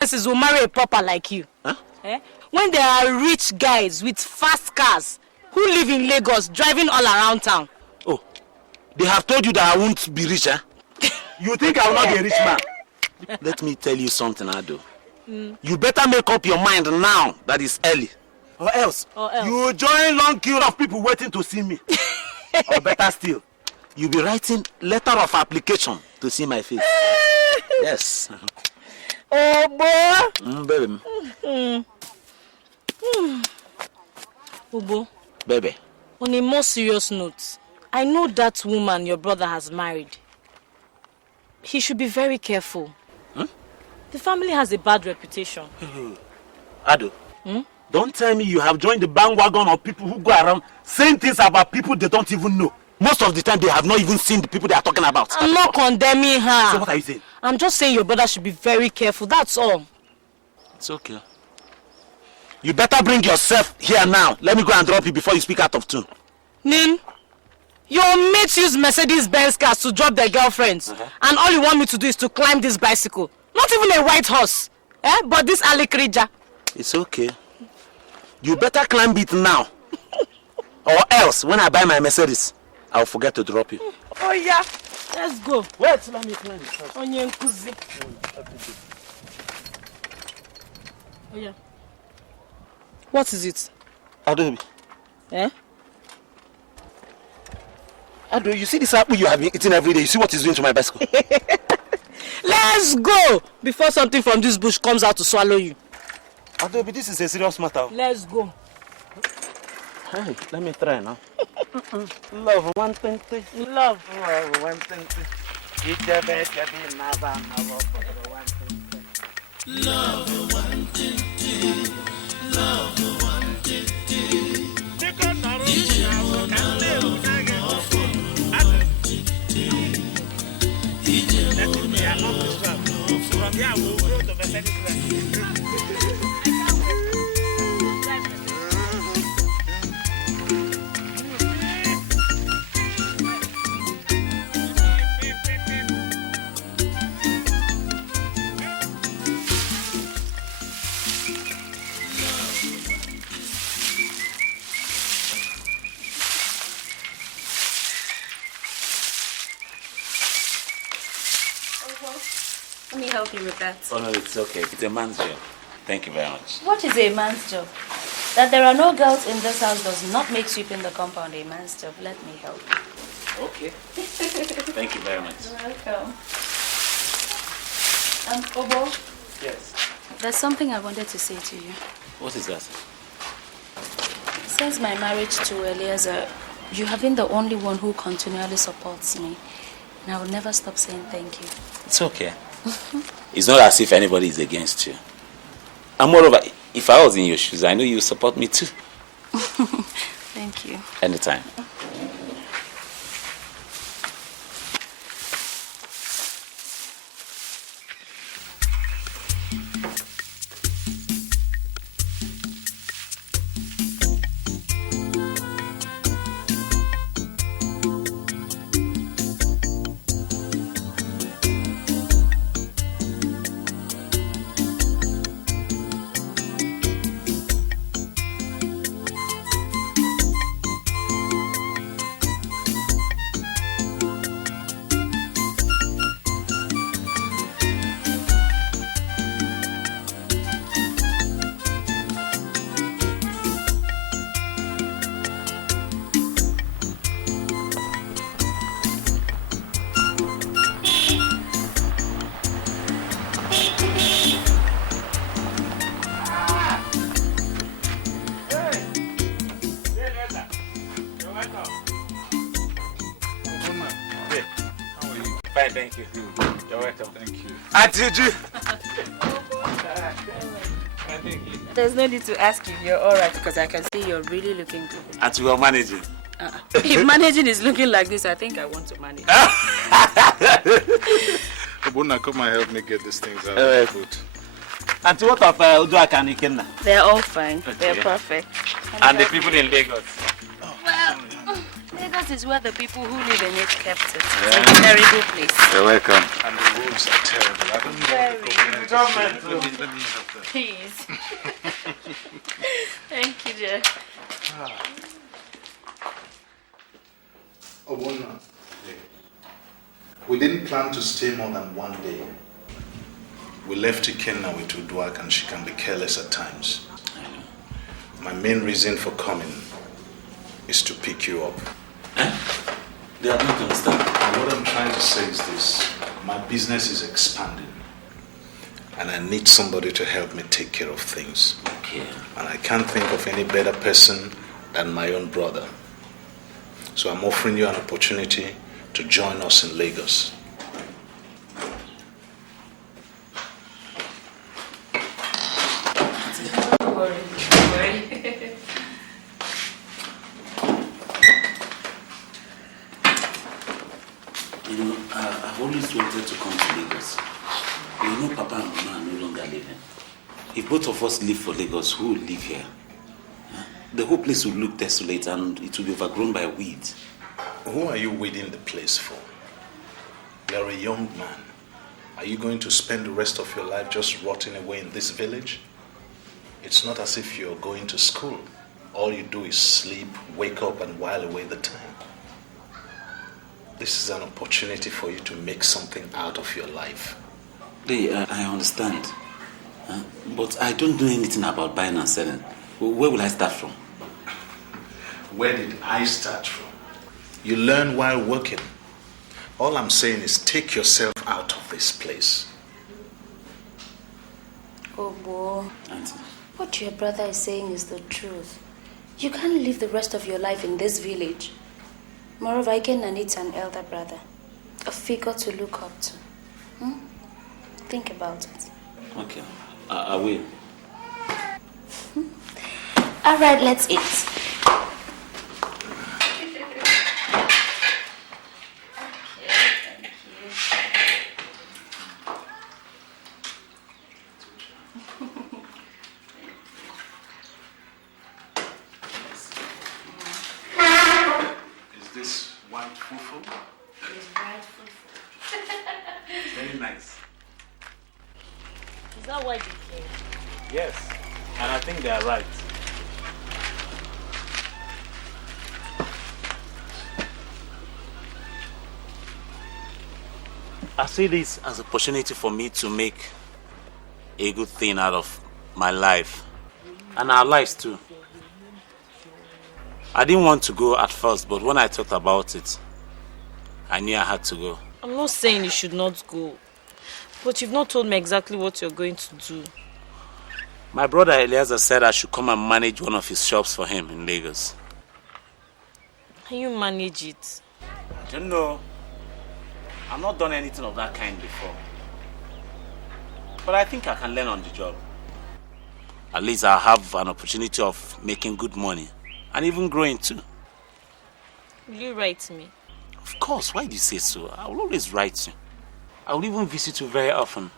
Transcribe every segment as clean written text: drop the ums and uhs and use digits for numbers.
princesses will marry a pauper like you. Huh? Eh? When there are rich guys with fast cars who live in Lagos driving all around town. Oh, they have told you that I won't be rich, huh? You think I will not be a rich man? Let me tell you something, Ado. You better make up your mind now that it's early. Or else, you will join long queue of people waiting to see me. Or better still, you'll be writing letter of application to see my face. Yes. Oh, boy. Baby. Obo. Baby. On a more serious note, I know that woman your brother has married. He should be very careful. Huh? The family has a bad reputation. Ado, don't tell me you have joined the bandwagon of people who go around saying things about people they don't even know. Most of the time, they have not even seen the people they are talking about. I'm not condemning her. So what are you saying? I'm just saying your brother should be very careful, that's all. It's okay. You better bring yourself here now. Let me go and drop you before you speak out of tune. Nin, your mates use Mercedes-Benz cars to drop their girlfriends. And all you want me to do is to climb this bicycle. Not even a white horse. But this alikrija. It's okay. You better climb it now. Or else, when I buy my Mercedes, I'll forget to drop you. Oh yeah, let's go. Wait, let me climb it first. Onyenkuzi. Oh yeah. What is it? Ado, Ado, you see this apple you have been eating every day? You see what it's doing to my bicycle? Let's go before something from this bush comes out to swallow you. Ado, this is a serious matter. Let's go. Hey, let me try now. Love 120. Love 120. Love 120. Love 120. Let me help you with that. Oh no, it's okay. It's a man's job. Thank you very much. What is a man's job? That there are no girls in this house does not make sweeping the compound a man's job. Let me help you. Okay. Thank you very much. You're welcome. Obo? Yes. There's something I wanted to say to you. What is that? Since my marriage to Eliezer, you have been the only one who continually supports me. And I will never stop saying thank you. It's okay. It's not as if anybody is against you. And moreover, if I was in your shoes, I know you would support me too. Thank you. Anytime. Fine, thank you. You're welcome. Thank you. Atiju. There's no need to ask if you're alright because I can see you're really looking good. And we are managing. If managing is looking like this, I think I want to manage. Obuna, come and help me get these things out. Good. And what of Uduaka and Ikenna? They're all fine. Okay. They're perfect. And the people in Lagos? Well, Lagos That is where the people who live in it kept it. It's a terrible place. You're welcome. And the roads are terrible. I don't know. Let me help them. Please. Thank you, dear. Obona, we didn't plan to stay more than 1 day. We left Ikenna with Uduak and she can be careless at times. My main reason for coming is to pick you up. They are not understand. And what I'm trying to say is this. My business is expanding. And I need somebody to help me take care of things. Okay. And I can't think of any better person than my own brother. So I'm offering you an opportunity to join us in Lagos. Don't worry. Don't worry. You know, I've always wanted to come to Lagos. You know, Papa and Mama are no longer living. If both of us live for Lagos, who will live here? The whole place will look desolate and it will be overgrown by weeds. Who are you weeding the place for? You're a young man. Are you going to spend the rest of your life just rotting away in this village? It's not as if you're going to school. All you do is sleep, wake up, and while away the time. This is an opportunity for you to make something out of your life. I understand. But I don't know anything about buying and selling. Where will I start from? Where did I start from? You learn while working. All I'm saying is take yourself out of this place. Oh, boy. Auntie. What your brother is saying is the truth. You can't live the rest of your life in this village. Moreover, Ikenna needs an elder brother. A figure to look up to. Think about it. Okay, I will. All right, let's eat. Is this white fufu? It's bright food. Very nice. Is that why they came? Yes, and I think they are right. I see this as an opportunity for me to make a good thing out of my life and our lives too. I didn't want to go at first, but when I thought about it, I knew I had to go. I'm not saying you should not go, but you've not told me exactly what you're going to do. My brother Eliezer said I should come and manage one of his shops for him in Lagos. Can you manage it? I don't know. I've not done anything of that kind before. But I think I can learn on the job. At least I'll have an opportunity of making good money and even growing too. Will you write me? Of course, why do you say so? I will always write you. I will even visit you very often.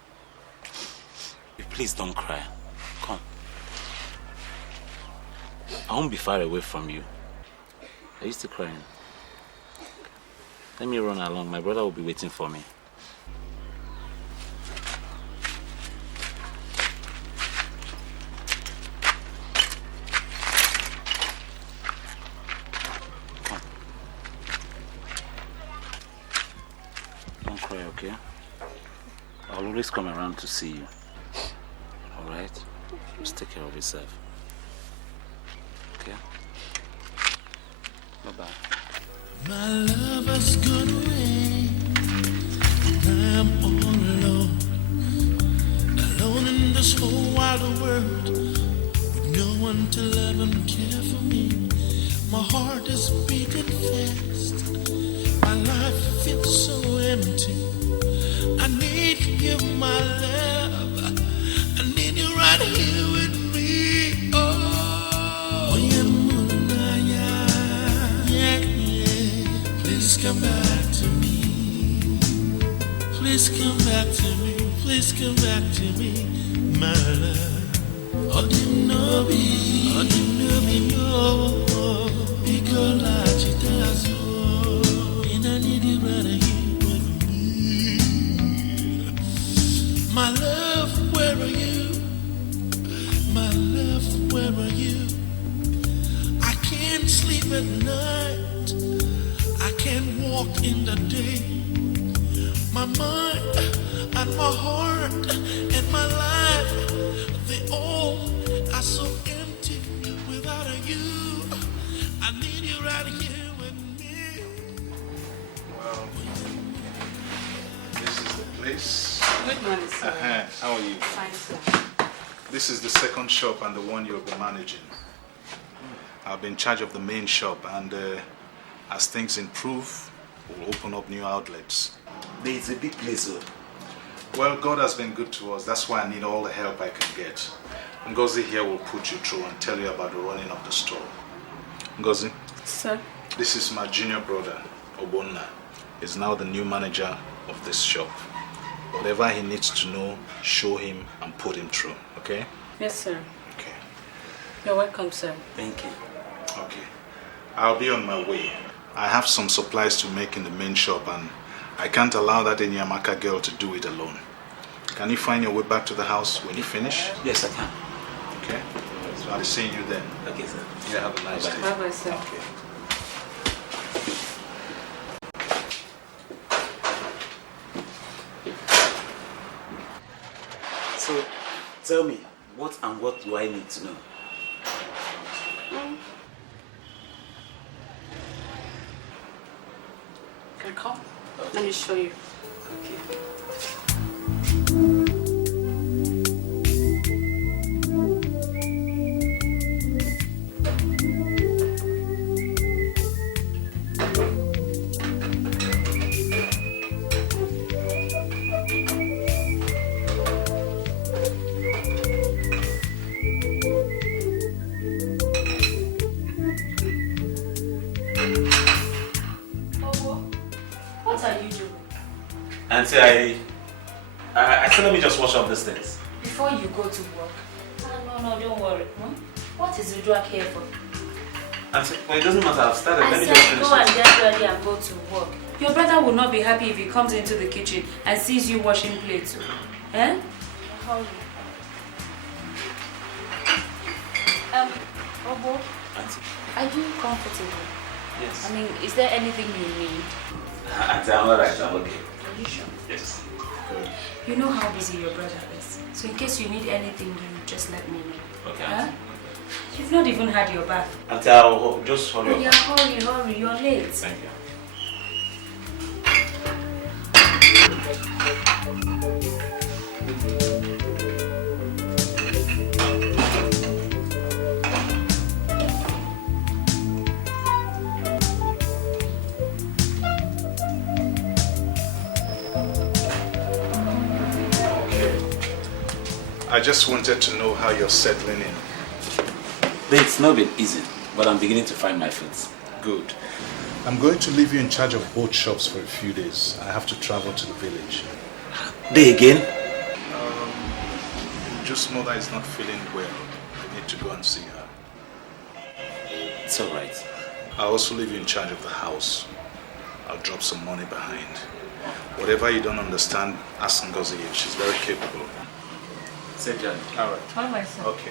Please don't cry. Come. I won't be far away from you. Are you still crying? Let me run along. My brother will be waiting for me. Come. Don't cry, okay? I'll always come around to see you. Alright? Just take care of yourself. Okay? Bye-bye. My love has gone away. I'm all alone, alone in this whole wide world, with no one to love and care for me. My heart is beating fast. My life feels so empty. I need you, my love. I need you right here with me. Oh, yeah, please come back to me. Please come back to me. Please come back to me, my love. Oh, you know me. Oh, you know me, no. Because I at night. I can't walk in the day. My mind and my heart and my life, they all are so empty without you. I need you right here with me. Well, this is the place. Good morning, sir. How are you? Fine, sir. This is the second shop and the one you'll be managing. I'll be in charge of the main shop, and as things improve, we'll open up new outlets. It's a big place, though. Well, God has been good to us. That's why I need all the help I can get. Ngozi here will put you through and tell you about the running of the store. Ngozi? Sir? This is my junior brother, Obonna. He's now the new manager of this shop. Whatever he needs to know, show him and put him through, okay? Yes, sir. Okay. You're welcome, sir. Thank you. Okay. I'll be on my way. I have some supplies to make in the main shop, and I can't allow that Enyamaka girl to do it alone. Can you find your way back to the house when you finish? Yes, I can. Okay. So I'll be seeing you then. Okay, sir. Yeah, have a nice day. Bye-bye, sir. Okay. So, tell me, what do I need to know? Can I come? Let me show you. Okay. What are you doing? Auntie, I said let me just wash up these things. Before you go to work. No, don't worry. What is Udrak here for? Auntie, well, it doesn't matter. I've started. Let me I just said finish go and it. get ready and go to work. Your brother will not be happy if he comes into the kitchen and sees you washing plates. Eh? Hurry. Obo, Auntie, are you comfortable? yes. I mean, is there anything you need? Auntie, I'm alright. I'm okay. Are you sure? Yes. Good. You know how busy your brother is. So in case you need anything, you just let me know. Okay, Huh? Auntie. You've not even had your bath. Auntie, I'll just hurry Oh, up. yeah, hurry. You're late. Thank you. I just wanted to know how you're settling in. It's not been easy, but I'm beginning to find my feet. Good. I'm going to leave you in charge of both shops for a few days. I have to travel to the village. Day again? Just mother is not feeling well. I need to go and see her. It's alright. I'll also leave you in charge of the house. I'll drop some money behind. Whatever you don't understand, ask Ngozi. She's very capable. Safe journey. All right. How myself? Okay.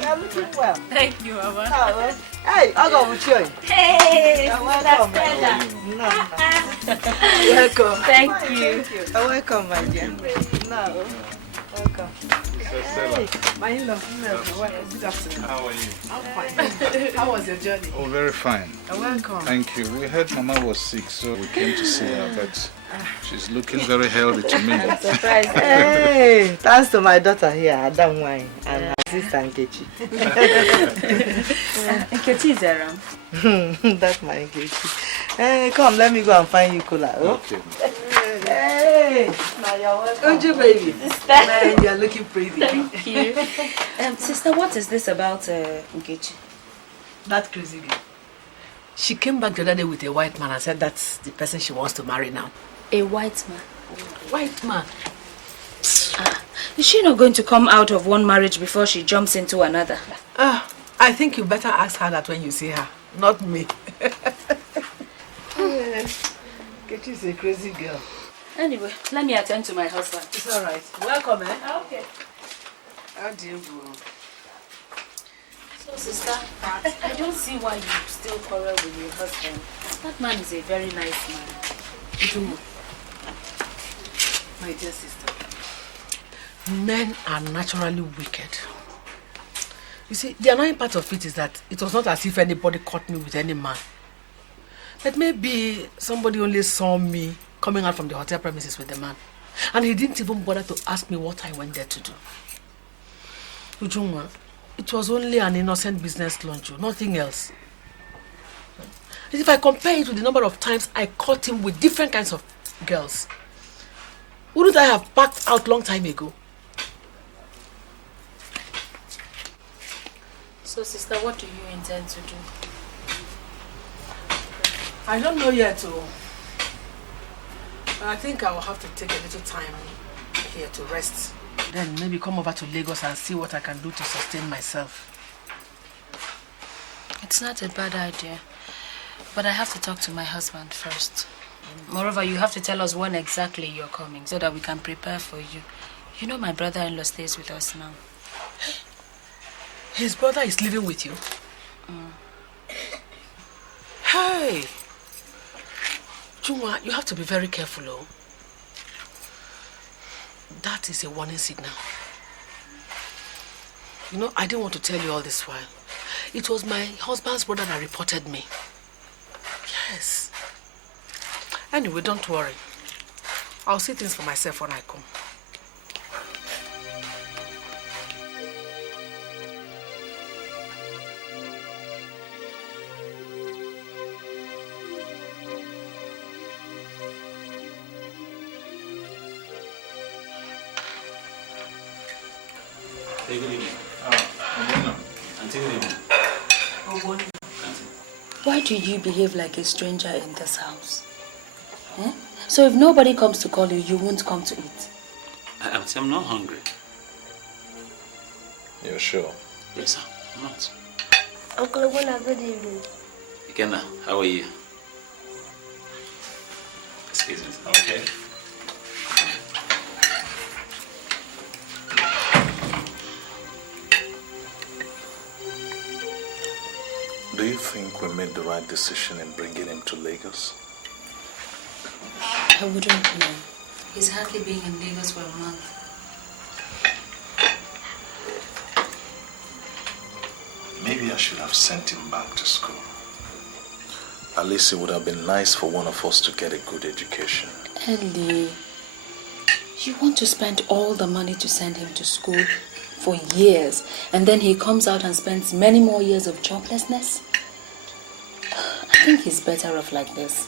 You're looking well. Thank you, Mama. Oh, hey, I'll go with you. Hey, You're welcome, my dear. Welcome. Thank you. You're welcome, my dear. No, welcome. Hey, my in-law. Welcome. Good afternoon. How are you? I'm fine. How was your journey? Oh, very fine. You're welcome. Thank you. We heard Mama was sick, so we came to see her, but she's looking very healthy to me. I'm surprised. Hey, thanks to my daughter here, Adam Wine, and her sister Nkechi. Nkechi is around. That's my Nkechi. Hey, come, let me go and find you, Kula. Oh? Okay. Hey! Now you're welcome. Oju, baby. Sister. Man, you're looking pretty. Thank you. Sister, what is this about Nkechi? That crazy girl. She came back the other day with a white man and said that's the person she wants to marry now. A white man? White man? Is she not going to come out of one marriage before she jumps into another? I think you better ask her that when you see her, not me. She's a crazy girl. Anyway, let me attend to my husband. It's all right. Welcome, eh? Okay. How do you go? So, sister, I don't see why you still quarrel with your husband. That man is a very nice man. My dear sister, men are naturally wicked. You see, the annoying part of it is that it was not as if anybody caught me with any man. But maybe somebody only saw me coming out from the hotel premises with the man. And he didn't even bother to ask me what I went there to do. Ujungwa, it was only an innocent business lunch, nothing else. If I compare it with the number of times I caught him with different kinds of girls, wouldn't I have packed out long time ago? So, sister, what do you intend to do? I don't know yet, I think I will have to take a little time here to rest. Then maybe come over to Lagos and see what I can do to sustain myself. It's not a bad idea, but I have to talk to my husband first. Moreover, you have to tell us when exactly you're coming so that we can prepare for you. You know my brother-in-law stays with us now. His brother is living with you? Hey! Juma, you have to be very careful, That is a warning signal. You know, I didn't want to tell you all this while. It was my husband's brother that reported me. Yes. Anyway, don't worry. I'll see things for myself when I come. Hey, good evening. Auntie, good evening. Why do you behave like a stranger in this house? So if nobody comes to call you, you won't come to eat? Auntie, I'm not hungry. You're sure? Yes, sir. I'm not. Uncle Wona, good evening. Ikenna, how are you? Excuse me. Okay. Do you think we made the right decision in bringing him to Lagos? I wouldn't know. He's hardly been in Lagos for a month. Maybe I should have sent him back to school. At least it would have been nice for one of us to get a good education. Ellie, you want to spend all the money to send him to school for years, and then he comes out and spends many more years of joblessness? I think he's better off like this.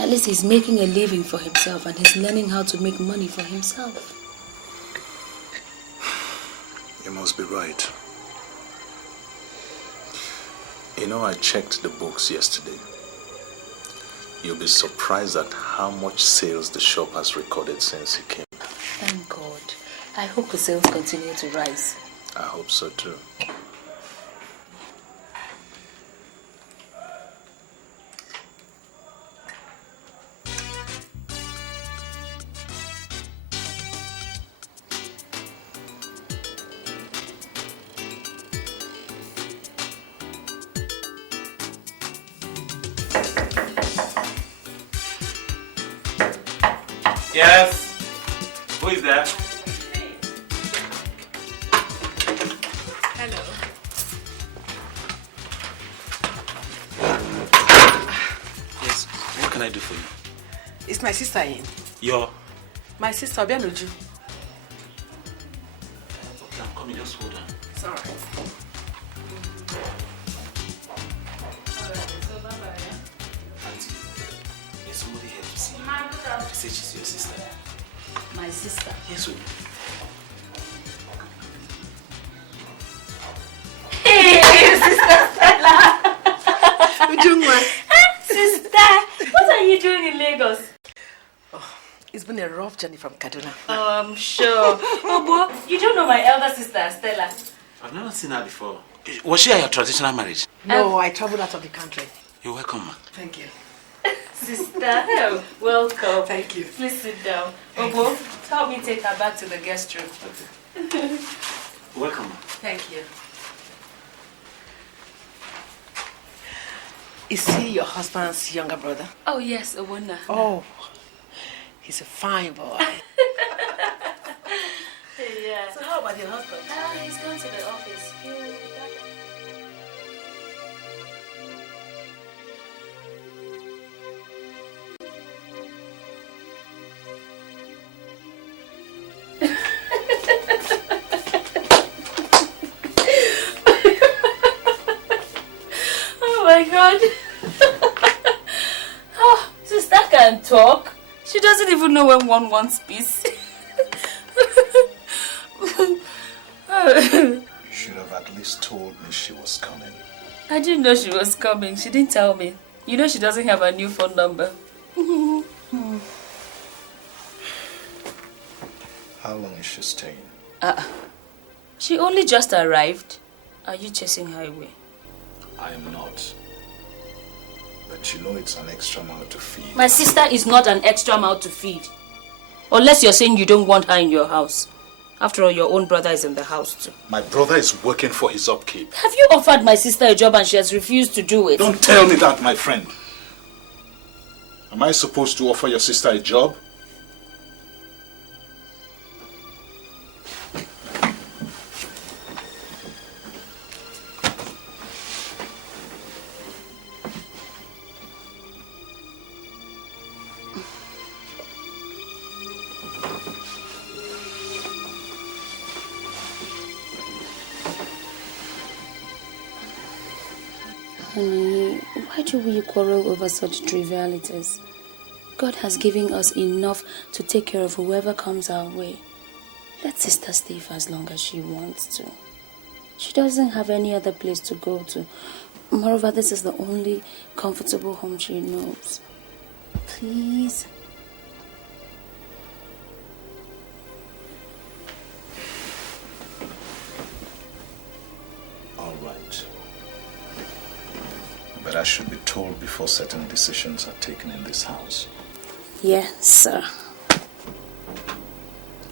At least he's making a living for himself and he's learning how to make money for himself. You must be right. You know, I checked the books yesterday. You'll be surprised at how much sales the shop has recorded since he came. Thank God. I hope the sales continue to rise. I hope so too. Yes? Who is there? Hello. Yes. What can I do for you? Is my sister in? Your? My sister, Obianoju. Okay, I'm coming. Just hold on. It's all right. Auntie, somebody here to see you. She said she's your sister. My sister? Yes, sir. Hey, Sister Stella! Sister, what are you doing in Lagos? Oh, it's been a rough journey from Kaduna. Oh, I'm sure. Oh, boy, you don't know my elder sister, Stella. I've never seen her before. Was she at your traditional marriage? No, I traveled out of the country. You're welcome, ma. Thank you. Sister, welcome. Thank you. Please sit down. Obo, help me take her back to the guest room. Okay. Welcome, ma. Thank you. Is he your husband's younger brother? Oh, yes, Owona. Oh, he's a fine boy. Yeah. So how about your husband? He's gone to the office. He'll be back. Oh my God. Oh, sister can talk. She doesn't even know when one wants peace. You should have at least told me she was coming. I didn't know she was coming. She didn't tell me. You know she doesn't have a new phone number. How long is she staying? She only just arrived. Are you chasing her away? I am not. But you know it's an extra mouth to feed. My sister is not an extra mouth to feed. Unless you're saying you don't want her in your house. After all, your own brother is in the house too. My brother is working for his upkeep. Have you offered my sister a job and she has refused to do it? Don't tell me that, my friend. Am I supposed to offer your sister a job? Honey, why do we quarrel over such trivialities? God has given us enough to take care of whoever comes our way. Let sister stay for as long as she wants to. She doesn't have any other place to go to. Moreover, this is the only comfortable home she knows. Please. All right. But I should be told before certain decisions are taken in this house. Yes, sir.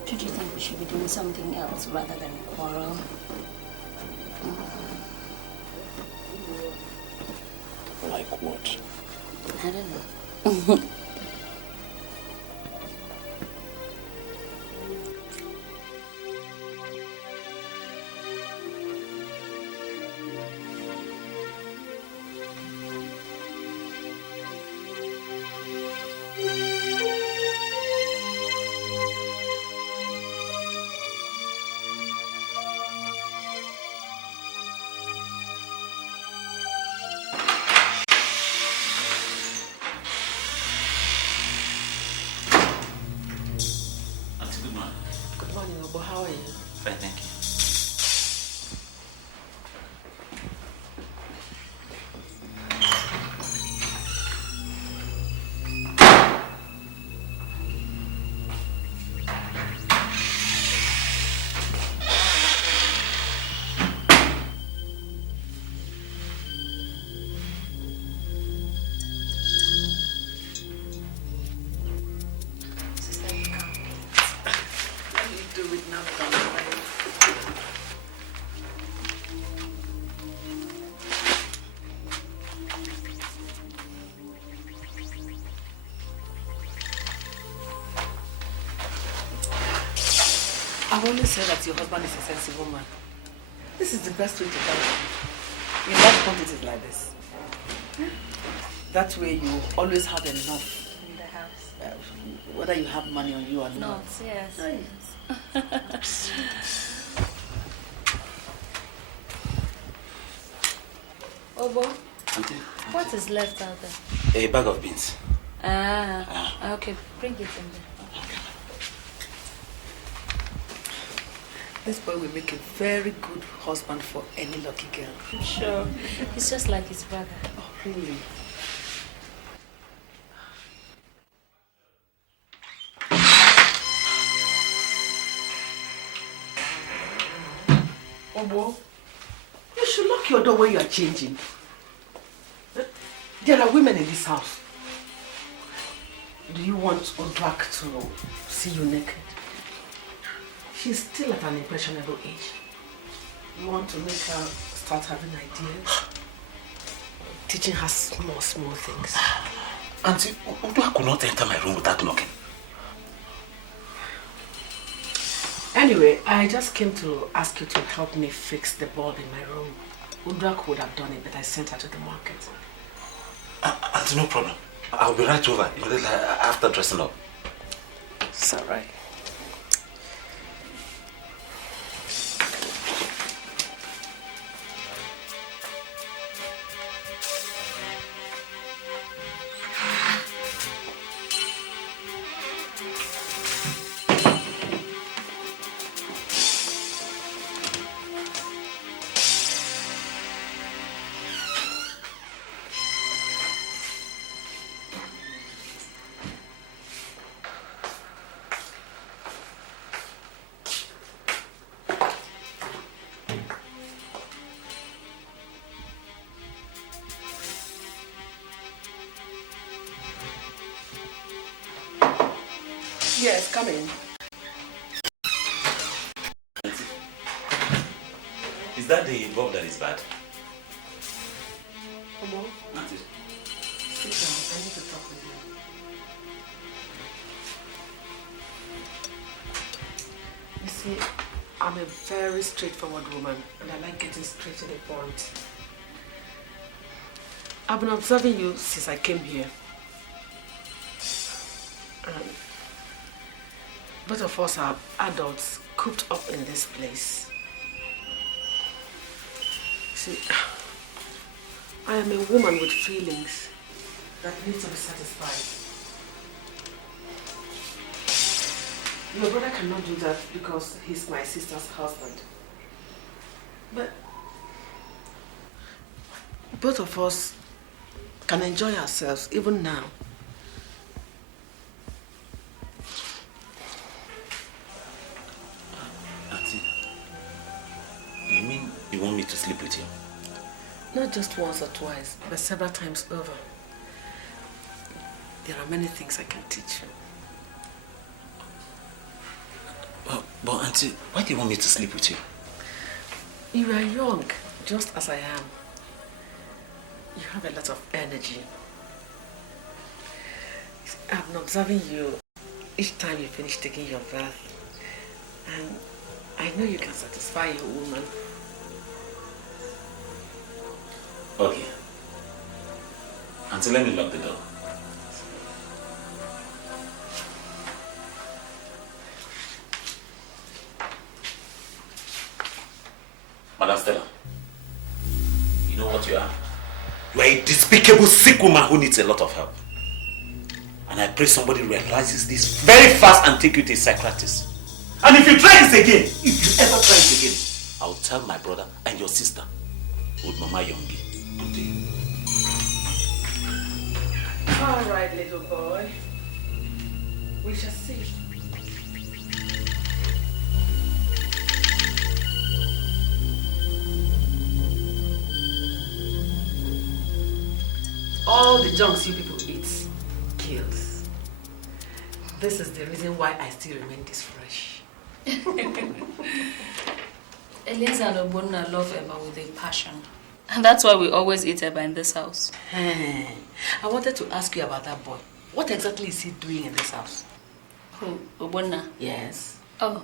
Don't you think we should be doing something else rather than quarrel? Like what? I don't know. How are you? Fine, thank you. I've always said that your husband is a sensible man. This is the best way to die. In large quantities like this. That way you always have enough. In the house. Whether you have money on you or not. Not, yes. Yes. Obo, Auntie, what is left out there? a bag of beans. Okay, bring it in there. This boy will make a very good husband for any lucky girl. I'm sure. He's just like his brother. Oh, really? Obo, you should lock your door when you are changing. There are women in this house. Do you want Odrak to see you naked? She's still at an impressionable age. You want to make her start having ideas? Teaching her small things. Auntie, Odrak could not enter my room without knocking. Anyway, I just came to ask you to help me fix the bulb in my room. Odrak would have done it, but I sent her to the market. Auntie, no problem. I'll be right over after dressing up. It's all right. Yes, come in. Is that the bulb that is bad? Omo, Auntie. sit down. I need to talk with you. You see, I'm a very straightforward woman and I like getting straight to the point. I've been observing you since I came here. Both of us are adults cooped up in this place. See, I am a woman with feelings that need to be satisfied. Your brother cannot do that because he's my sister's husband. But both of us can enjoy ourselves even now. You want me to sleep with you? Not just once or twice, but several times over. There are many things I can teach you. But Auntie, why do you want me to sleep with you? You are young, just as I am. You have a lot of energy. I've been observing you each time you finish taking your bath. And I know you can satisfy a woman. Okay. Auntie, let me lock the door. Madam Stella, you know what you are? You are a despicable, sick woman who needs a lot of help. And I pray somebody realizes this very fast and take you to a psychiatrist. And if you try this again, if you ever try this again, I'll tell my brother and your sister, with Mama Yongi. All right, little boy. We shall see. All the junks you people eat kills. This is the reason why I still remain this fresh. Eliza and Obonna love Emma with a passion. And that's why we always eat Eba in this house. Hey, I wanted to ask you about that boy. What exactly is he doing in this house? Who? Obonna? Yes. Oh,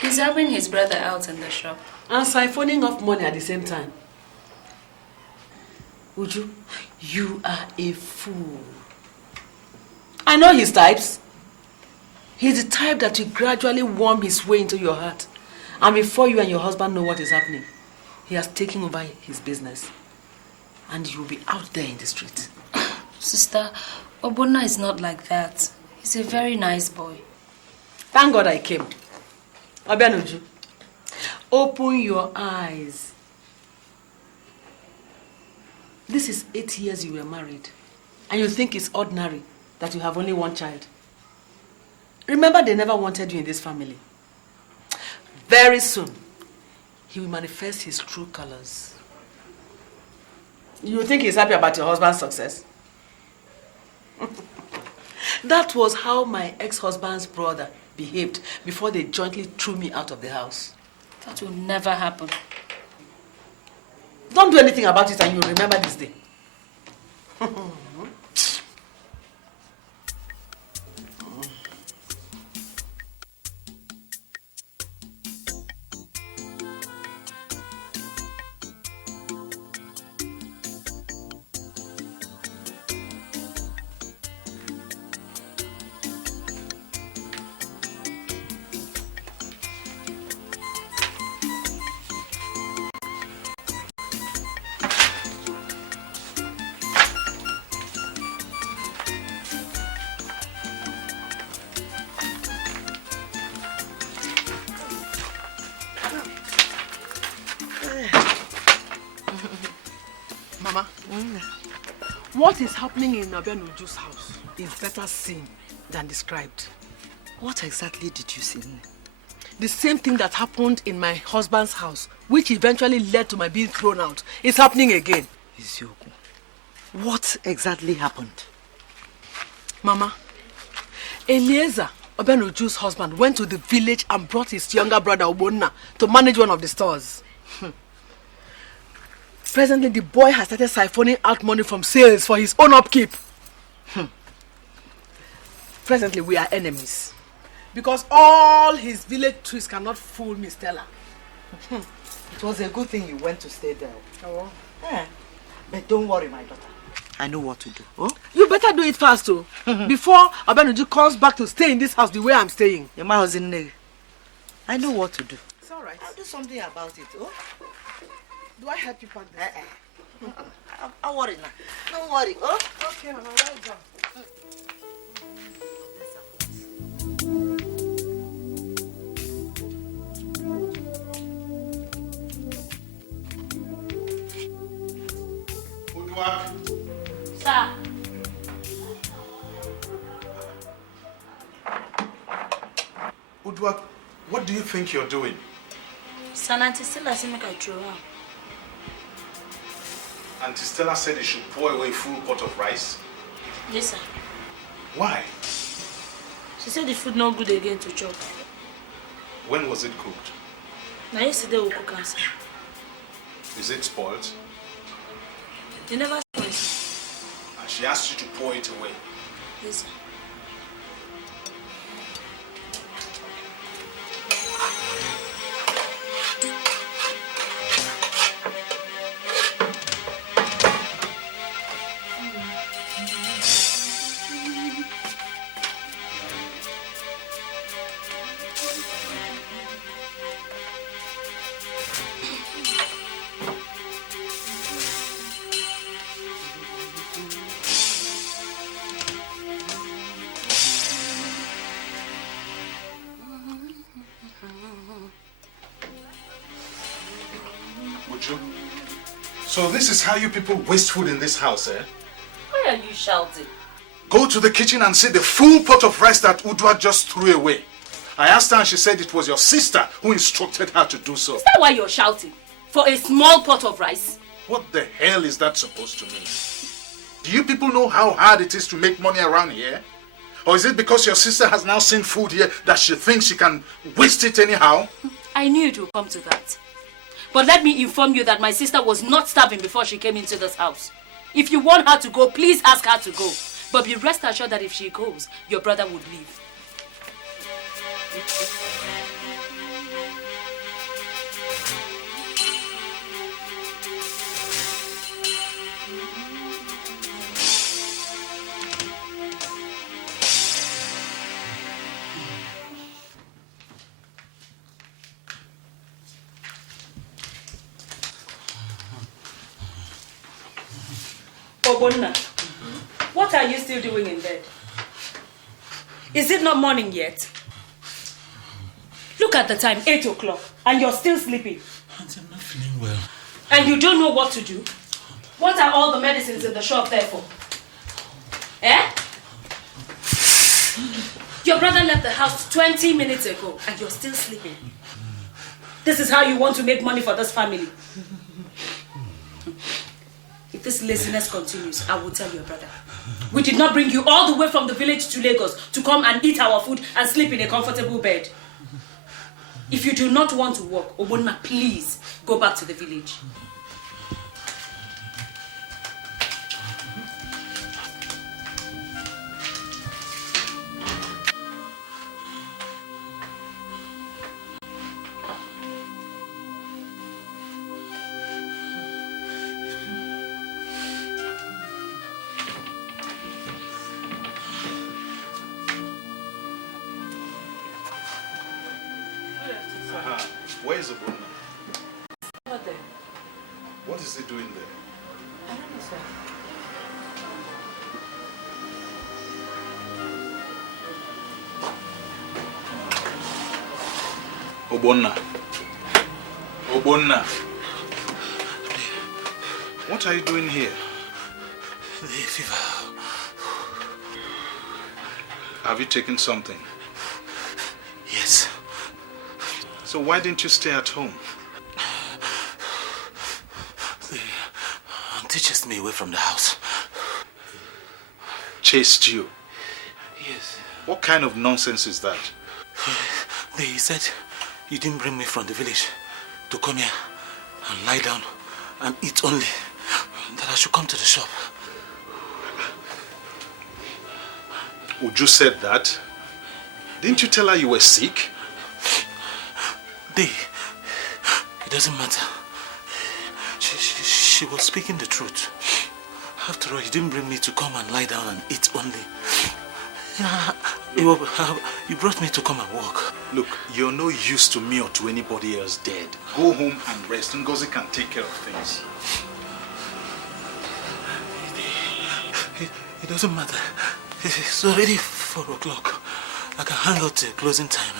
he's helping his brother out in the shop. And siphoning off money at the same time. Uju, you are a fool. I know his types. He's the type that will gradually worm his way into your heart. And before you and your husband know what is happening, he has taken over his business. And you'll be out there in the street. Sister, Obonna is not like that. He's a very nice boy. Thank God I came. Obianuju, open your eyes. This is 8 years you were married, and you think it's ordinary that you have only one child. Remember, they never wanted you in this family. Very soon, he will manifest his true colors. You think he's happy about your husband's success? That was how my ex-husband's brother behaved before they jointly threw me out of the house. That will never happen. Don't do anything about it and you'll remember this day. What is happening in Obianuju's house is better seen than described. What exactly did you see? The same thing that happened in my husband's house, which eventually led to my being thrown out, is happening again. Izioku, what exactly happened? Mama, Eliezer, Obianuju's husband, went to the village and brought his younger brother Obonna to manage one of the stores. Presently, the boy has started siphoning out money from sales for his own upkeep. Presently, we are enemies. Because all his village trees cannot fool Miss Stella. It was a good thing you went to stay there. Oh. Yeah. But don't worry, my daughter. I know what to do. Oh? You better do it fast, too. Before Obianuju comes back to stay in this house the way I'm staying. Your man was in there. I know what to do. It's all right. I'll do something about it. Oh? Do I help you pack this? Don't worry now. Don't worry. Oh? Okay, Mama, well done. Sir. Udwak, what do you think you're doing? Sir, Auntie Stella said make I throw out. Auntie Stella said you should pour away a full pot of rice. Yes, sir. Why? She said the food not good again to chop. When was it cooked? Now yesterday we cook answer. Is it spoiled? They never spoil, sir. And she asked you to pour it away. Yes, sir. So this is how you people waste food in this house, eh? Why are you shouting? Go to the kitchen and see the full pot of rice that Udwa just threw away. I asked her and she said it was your sister who instructed her to do so. Is that why you're shouting? For a small pot of rice? What the hell is that supposed to mean? Do you people know how hard it is to make money around here? Or is it because your sister has now seen food here that she thinks she can waste it anyhow? I knew it would come to that. But let me inform you that my sister was not starving before she came into this house. If you want her to go, please ask her to go. But be rest assured that if she goes, your brother would leave. Obonna, What are you still doing in bed? Is it not morning yet? Look at the time, 8 o'clock, and you're still sleeping. Auntie, I'm not feeling well. And you don't know what to do? What are all the medicines in the shop there for? Eh? Your brother left the house 20 minutes ago, and you're still sleeping. This is how you want to make money for this family. If this laziness continues, I will tell your brother. We did not bring you all the way from the village to Lagos to come and eat our food and sleep in a comfortable bed. If you do not want to work, Obonma, please go back to the village. Where is Obonna? Over there. What is he doing there? I don't know, sir. Obonna. Obonna. What are you doing here? The fever. Have you taken something? Yes. So why didn't you stay at home? The auntie chased me away from the house. Chased you? Yes. What kind of nonsense is that? They said you didn't bring me from the village to come here and lie down and eat only. That I should come to the shop. Uju said that? Didn't you tell her you were sick? It doesn't matter. She was speaking the truth. After all, you didn't bring me to come and lie down and eat only. You brought me to come and walk. Look, you're no use to me or to anybody else dead. Go home and rest. Ngozi can take care of things. It doesn't matter. It's already 4 o'clock. I can hang out till closing time.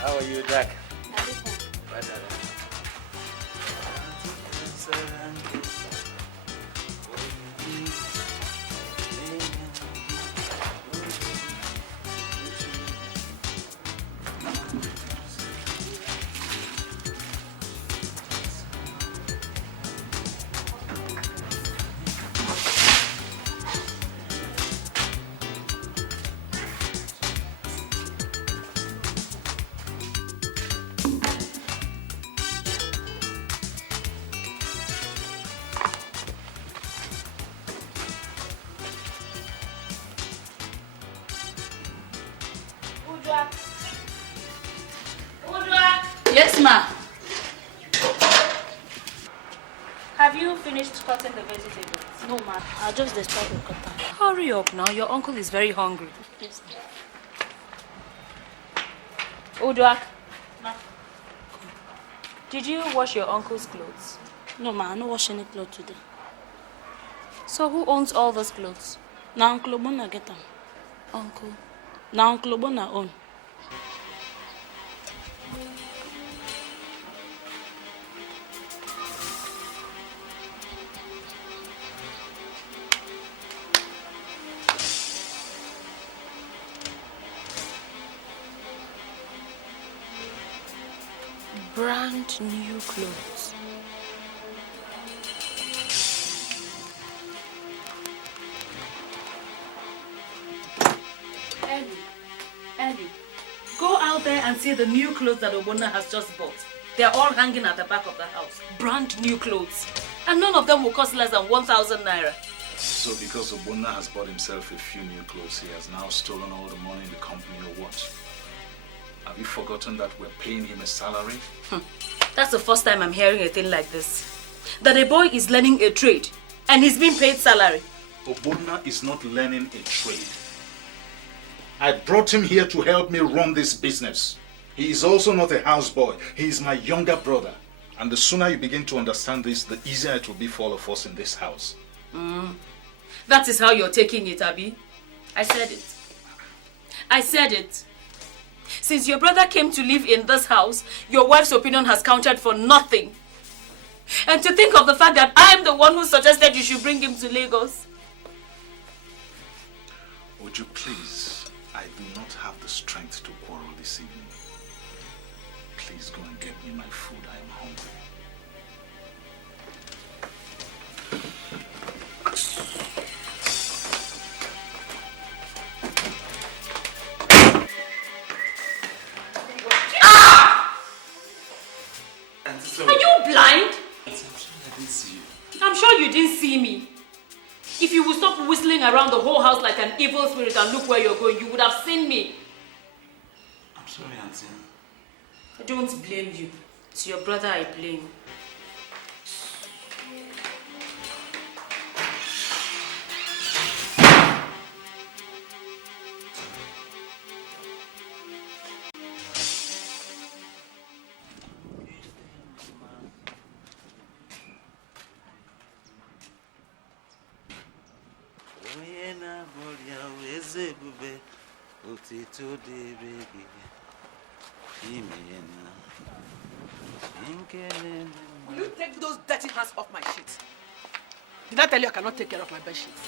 How are you, Jack? Yes, ma. Have you finished cutting the vegetables? No, ma. I'll just start the cutting. Hurry up now. Your uncle is very hungry. Yes. Uduak, Did you wash your uncle's clothes? No, ma, I don't wash any clothes today. So who owns all those clothes? Now Uncle Obona get them. Uncle? Now Uncle Obona own. Brand new clothes. Eddie, go out there and see the new clothes that Obona has just bought. They are all hanging at the back of the house. Brand new clothes. And none of them will cost less than 1,000 naira. So because Obona has bought himself a few new clothes, he has now stolen all the money in the company or what? Have you forgotten that we're paying him a salary? That's the first time I'm hearing a thing like this. That a boy is learning a trade and he's being paid salary. Obona is not learning a trade. I brought him here to help me run this business. He is also not a houseboy. He is my younger brother. And the sooner you begin to understand this, the easier it will be for all of us in this house. That is how you're taking it, Abi. I said it. I said it. Since your brother came to live in this house, your wife's opinion has counted for nothing. And to think of the fact that I'm the one who suggested you should bring him to Lagos. Would you please? I do not have the strength to quarrel this evening. Please go and get me my food. I am hungry. Are you blind? I'm sorry I didn't see you. I'm sure you didn't see me. If you would stop whistling around the whole house like an evil spirit and look where you're going, you would have seen me. I'm sorry, Auntie. I don't blame you. It's your brother I blame. Will you take those dirty hands off my sheets? Did I tell you I cannot take care of my bed sheets?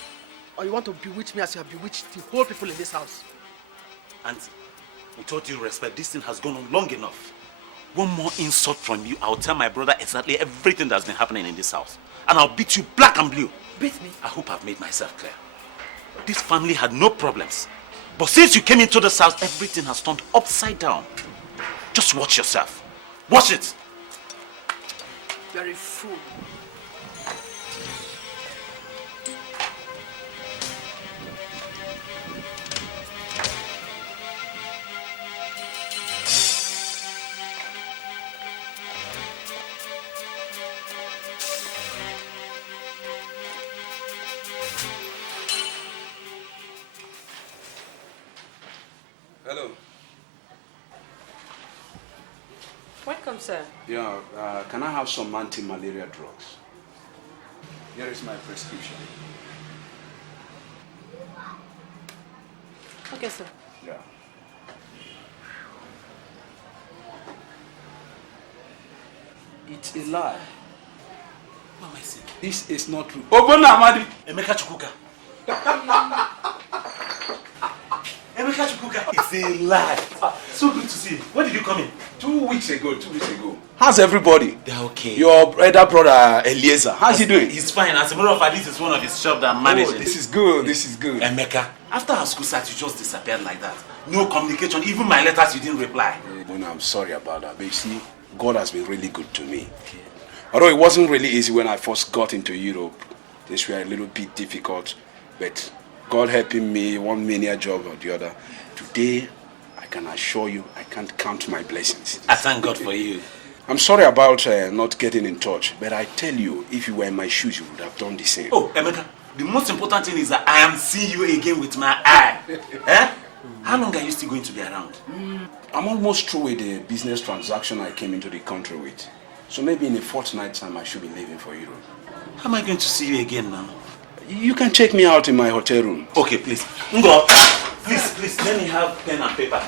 Or you want to bewitch me as you have bewitched the whole people in this house? Auntie, with all due respect, this thing has gone on long enough. One more insult from you, I'll tell my brother exactly everything that's been happening in this house. And I'll beat you black and blue. Beat me? I hope I've made myself clear. This family had no problems. But since you came into this house, everything has turned upside down. Just watch yourself. Watch it. You're a fool. Hello. Welcome, sir. Yeah, can I have some anti-malaria drugs? Here is my prescription. Okay, sir. Yeah. It's a lie. What am I saying? This is not true. Obona Amadi! Emeka Chukwuka. Emeka Chukwuka. It's a lie. So good to see you. When did you come in? 2 weeks ago. How's everybody? They're okay. Your elder brother Eliezer, how's he doing? He's fine. As a matter of fact, this is one of his shops that I'm managing. Oh, this is good. Emeka, after our school start, you just disappeared like that. No communication. Even my letters, you didn't reply. Mona, I'm sorry about that. But you see, God has been really good to me. Although it wasn't really easy when I first got into Europe. Things were a little bit difficult. But God helping me, one mania job or the other. Today, I can assure you, I can't count my blessings. I thank God for you. I'm sorry about not getting in touch, but I tell you, if you were in my shoes, you would have done the same. Oh, Emeka, the most important thing is that I am seeing you again with my eye. Eh? How long are you still going to be around? I'm almost through with the business transaction I came into the country with. So maybe in a fortnight's time, I should be leaving for Europe. How am I going to see you again now? You can check me out in my hotel room. Okay, please. Ngo, please, let me have pen and paper.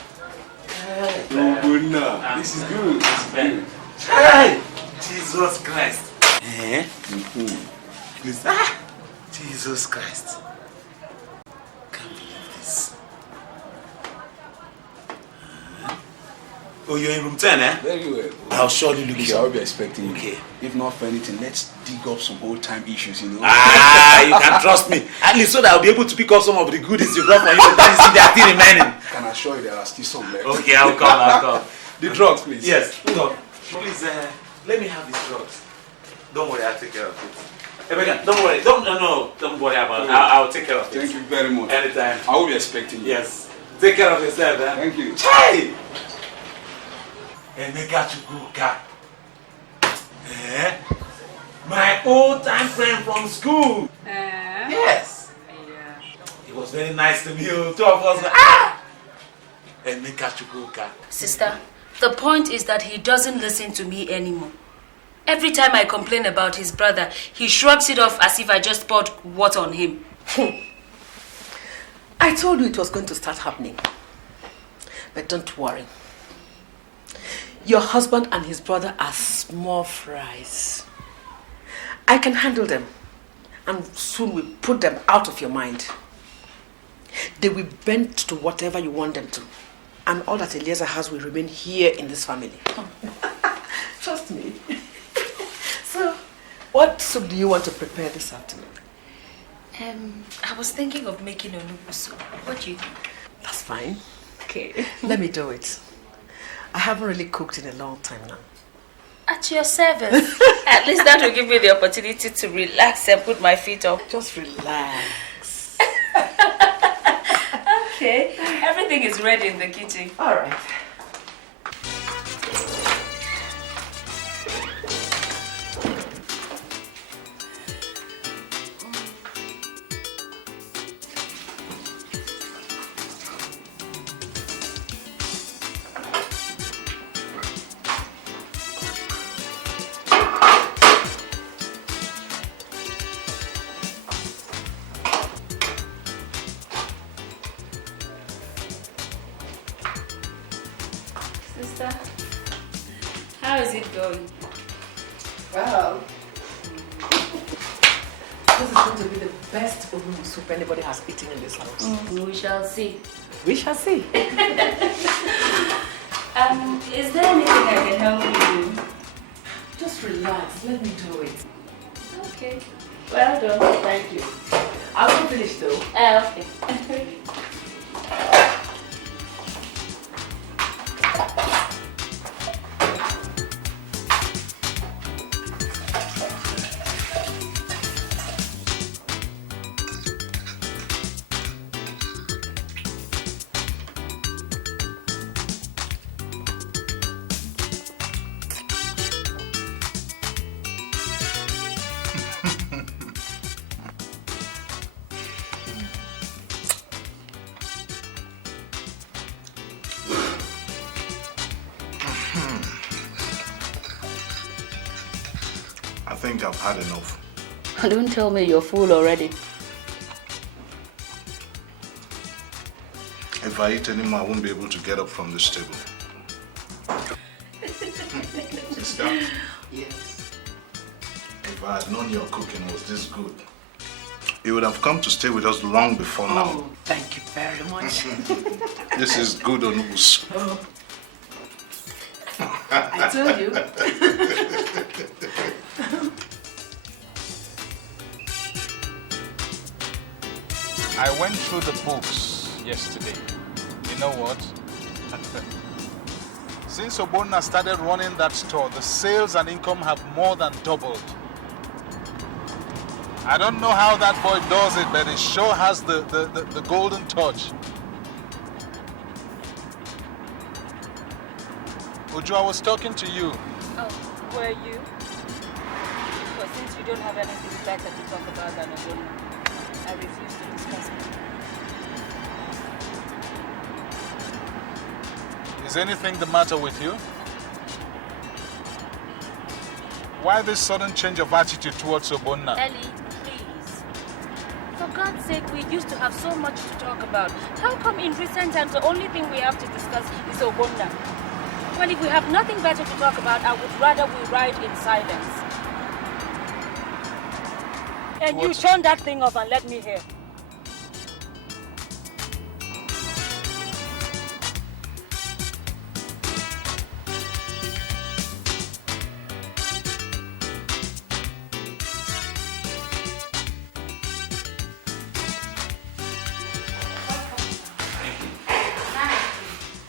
Oh, good now. This is good. This is good. Hey! Jesus Christ. Please. Jesus Christ. Can't believe this. Oh, you're in room 10, eh? Very well. I'll surely look Please, you up. I'll be expecting you. Okay. If not for anything, let's dig up some old-time issues, you know. You can trust me. At least so that I'll be able to pick up some of the goodies you brought for you. That is, they are still remaining. I can assure you there are still some left. Okay, I'll come. The drugs, please. Yes. No. Please, let me have these drugs. Don't worry, I'll take care of it. Rebecca, don't worry. Don't worry about it. I'll take care of it. Thank you very much. Anytime. I will be expecting you. Yes. Take care of yourself, eh? Thank you. Hey! Emeka Chukwuka. My old-time friend from school. Yes. It was very nice to meet you. Two of us. Emeka Chukwuka. Sister, the point is that he doesn't listen to me anymore. Every time I complain about his brother, he shrugs it off as if I just poured water on him. I told you it was going to start happening. But don't worry. Your husband and his brother are small fries. I can handle them. And soon we'll put them out of your mind. They will bend to whatever you want them to. And all that Eliezer has will remain here in this family. Trust me. So, what soup do you want to prepare this afternoon? I was thinking of making a noodle soup. What do you think? That's fine. Okay. Let me do it. I haven't really cooked in a long time now. At your service. At least that will give me the opportunity to relax and put my feet up. Just relax. Okay. Everything is ready in the kitchen. All right. Sister, how is it going? Well, this is going to be the best oven soup anybody has eaten in this house. We shall see. We shall see. Is there anything I can help you do? Just relax. Let me do it. Okay. Well done. Thank you. I will finish though. Okay. I think I've had enough. Don't tell me you're full already. If I eat anymore, I won't be able to get up from this table. Sister? Yes. If I had known your cooking was this good, you would have come to stay with us long before now. Oh, thank you very much. This is good onubus. Oh. I told you. I went through the books yesterday. You know what? Since Obonna started running that store, the sales and income have more than doubled. I don't know how that boy does it, but it sure has the golden touch. Uju, I was talking to you. Oh, were you? Because since you don't have anything better to talk about than Obonna, I refuse to discuss it. Is anything the matter with you? Why this sudden change of attitude towards Ogbonna? Ellie, please. For God's sake, we used to have so much to talk about. How come in recent times the only thing we have to discuss is Ogbonna? Well, if we have nothing better to talk about, I would rather we ride in silence. And you turn that thing off and let me hear.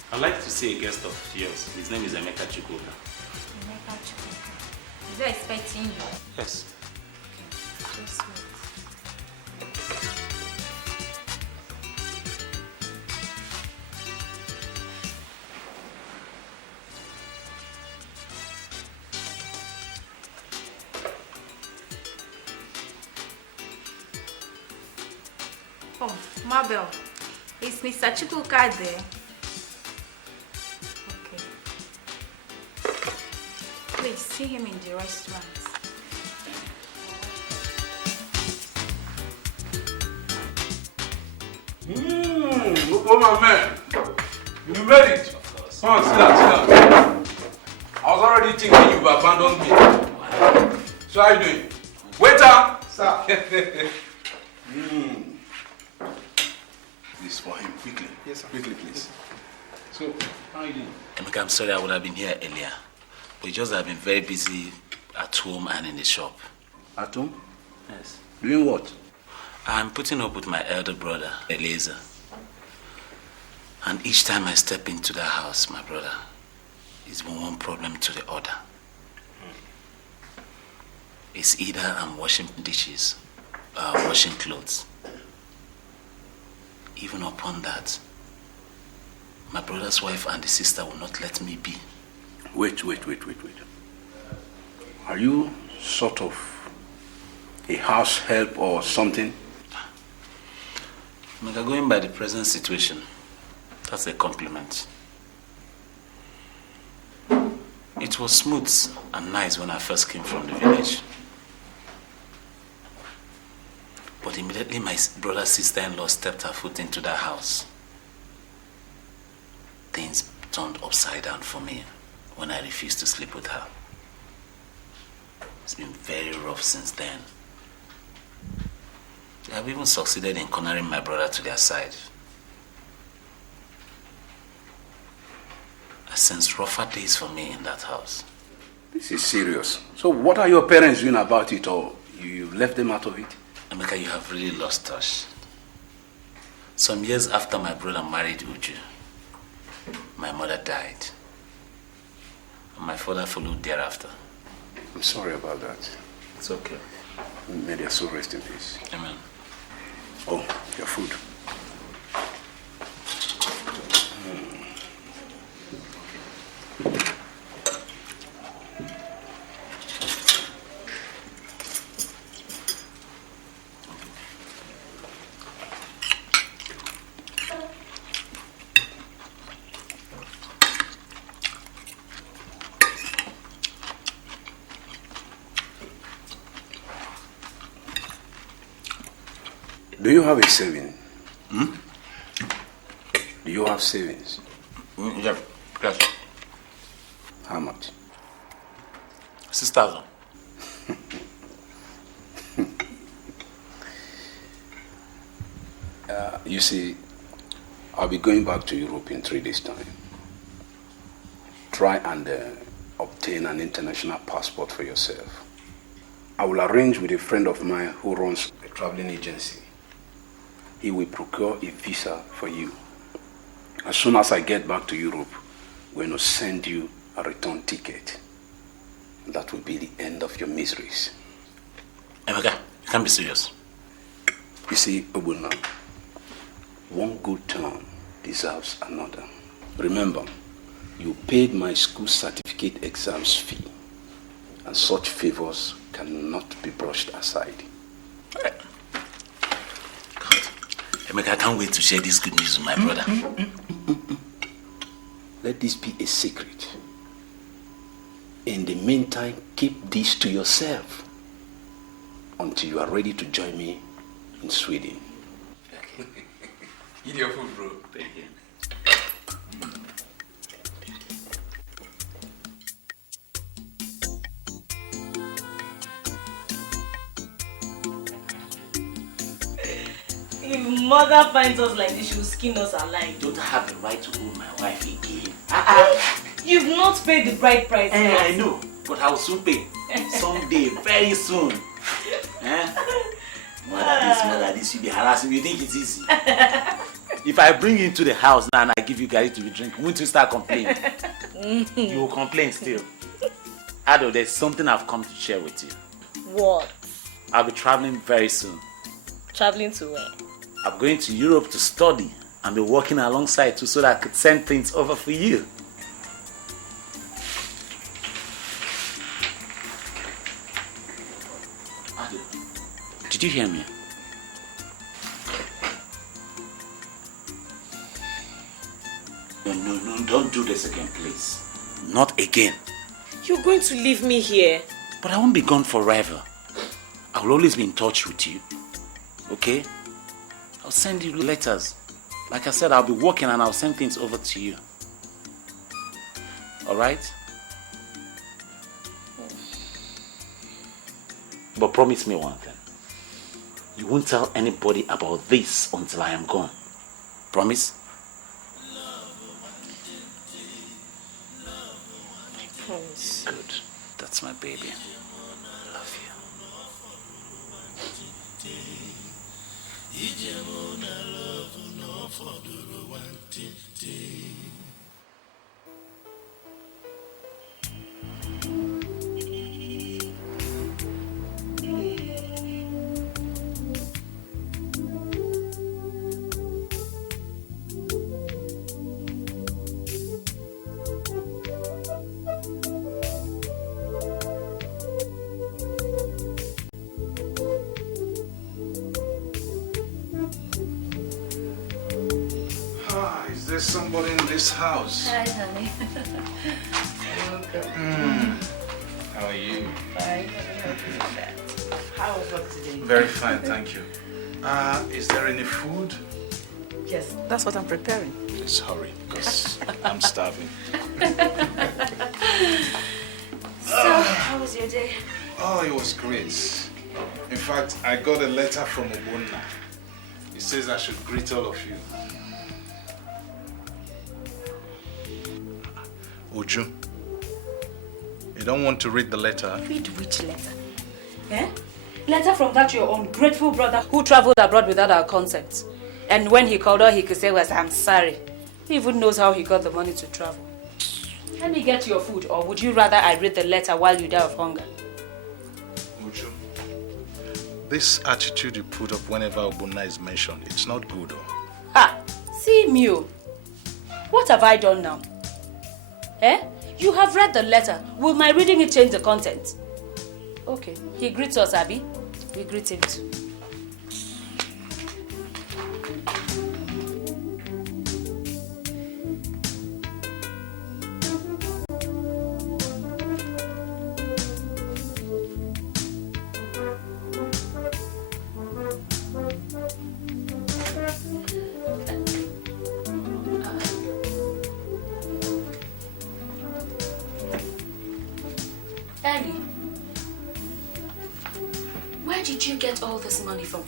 I'd like to see a guest of yours. His name is Emeka Chukwuka. Emeka Chukwuka. Is he expecting you? Yes. Okay. Just wait. Oh, Mabel. Is Mr. Chukwuka there? Please see him in the restaurant. Look, my man. You made it. Come on, sit down, sit down. I was already thinking you've abandoned me. So how are you doing? Waiter! Sir. This for him, quickly. Yes, sir. Quickly, please. So, how are you doing? Emeka, I'm sorry I would have been here earlier. We just have been very busy at home and in the shop. At home? Yes. Doing what? I'm putting up with my elder brother, Eliezer. And each time I step into the house, my brother, it's been one problem to the other. It's either I'm washing dishes, washing clothes. Even upon that, my brother's wife and the sister will not let me be. Wait. Are you sort of a house help or something? Going by the present situation, that's a compliment. It was smooth and nice when I first came from the village. But immediately my brother's sister-in-law stepped her foot into that house. Things turned upside down for me when I refused to sleep with her. It's been very rough since then. They have even succeeded in cornering my brother to their side. I sense rougher days for me in that house. This is serious. So what are your parents doing about it, or you left them out of it? Emeka, you have really lost touch. Some years after my brother married Uju, my mother died. And my father followed thereafter. I'm sorry about that. It's okay. May their soul rest in peace. Amen. Oh, your food. Do you have a saving? Do you have savings? Yeah, yes. How much? 6,000. You see, I'll be going back to Europe in 3 days' time. Try and obtain an international passport for yourself. I will arrange with a friend of mine who runs a traveling agency. He will procure a visa for you. As soon as I get back to Europe, we're going to send you a return ticket. That will be the end of your miseries. Emeka, you can't be serious. You see, Ogbonna, one good turn deserves another. Remember, you paid my school certificate exams fee, and such favors cannot be brushed aside. Emeka, I can't wait to share this good news with my brother. Let this be a secret. In the meantime, keep this to yourself until you are ready to join me in Sweden. Eat your food, bro. Thank you. If mother finds us like this, she will skin us alive. You don't have the right to hold my wife again. You've not paid the bride price yet. I know, but I will soon pay. Someday, very soon. Mother this, you be harassing me. You think it's easy? If I bring you into the house now and I give you Gary to be drinking, won't you start complaining? You will complain still. Ado, there's something I've come to share with you. What? I'll be traveling very soon. Traveling to where? I'm going to Europe to study and be working alongside you so that I could send things over for you. Ado, did you hear me? No, don't do this again, please. Not again. You're going to leave me here? But I won't be gone forever. I will always be in touch with you. Okay? I'll send you letters. Like I said, I'll be working and I'll send things over to you. Alright? But promise me one thing. You won't tell anybody about this until I am gone. Promise? I promise. Good. That's my baby. Love you. Is there somebody in this house? Hi, honey. How are you? Fine. How was work today? Very fine, thank you. Is there any food? Yes, that's what I'm preparing. Please hurry, because I'm starving. So, how was your day? Oh, it was great. In fact, I got a letter from Obonna. It says I should greet all of you. Uju, you don't want to read the letter? Read which letter? Eh? Letter from that your ungrateful brother who traveled abroad without our consent. And when he called her, he could say, well, I'm sorry. He even knows how he got the money to travel. Let me get your food, or would you rather I read the letter while you die of hunger? Uju, this attitude you put up whenever Obonna is mentioned, it's not good. Ah, see Mew. What have I done now? Eh? You have read the letter. Will my reading it change the content? Okay. He greets us, Abby. We greet him too. Ellie, where did you get all this money from?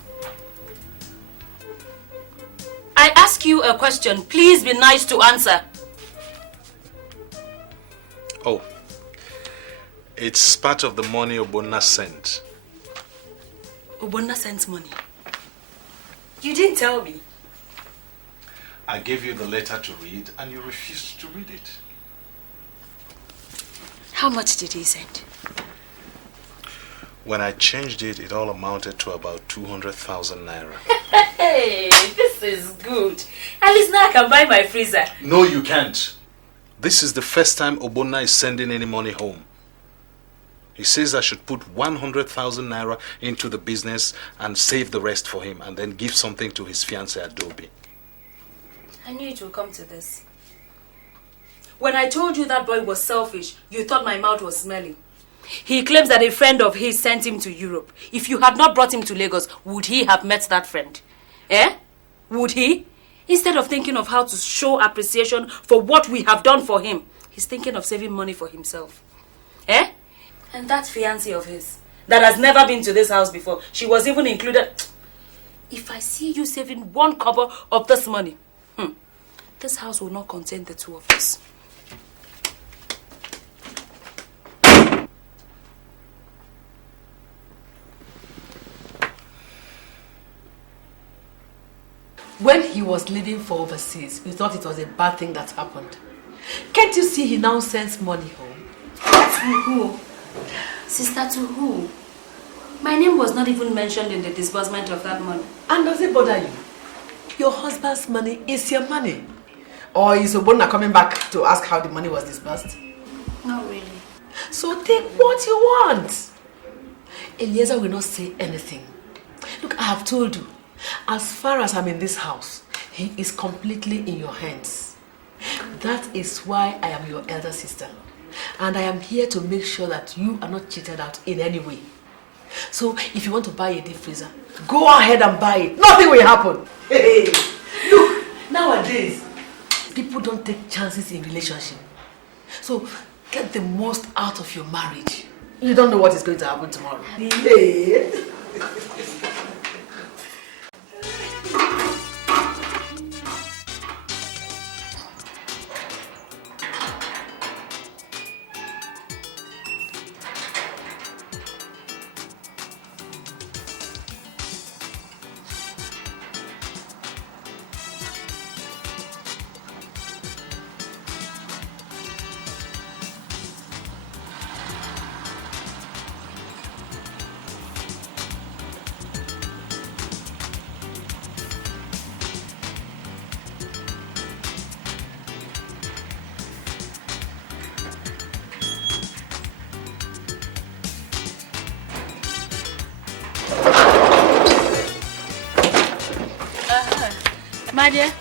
I ask you a question. Please be nice to answer. Oh, it's part of the money Obonna sent. Obonna sent money. You didn't tell me. I gave you the letter to read and you refused to read it. How much did he send? When I changed it, it all amounted to about 200,000 naira. Hey, this is good. At least now I can buy my freezer. No, you can't. This is the first time Obonna is sending any money home. He says I should put 100,000 naira into the business and save the rest for him and then give something to his fiancée Adobe. I knew it would come to this. When I told you that boy was selfish, you thought my mouth was smelly. He claims that a friend of his sent him to Europe. If you had not brought him to Lagos, would he have met that friend? Eh? Would he? Instead of thinking of how to show appreciation for what we have done for him, he's thinking of saving money for himself. Eh? And that fiancé of his, that has never been to this house before, she was even included. If I see you saving 1 kobo of this money, this house will not contain the 2 of us. When he was leaving for overseas, you thought it was a bad thing that happened. Can't you see he now sends money home? To who? Sister, to who? My name was not even mentioned in the disbursement of that money. And does it bother you? Your husband's money is your money. Or is Obona coming back to ask how the money was disbursed? Not really. So take what you want. Eliezer will not say anything. Look, I have told you, as far as I'm in this house, he is completely in your hands. That is why I am your elder sister. And I am here to make sure that you are not cheated out in any way. So if you want to buy a deep freezer, go ahead and buy it. Nothing will happen. Hey, look, nowadays, people don't take chances in relationship. So get the most out of your marriage. You don't know what is going to happen tomorrow. Hey. My dear,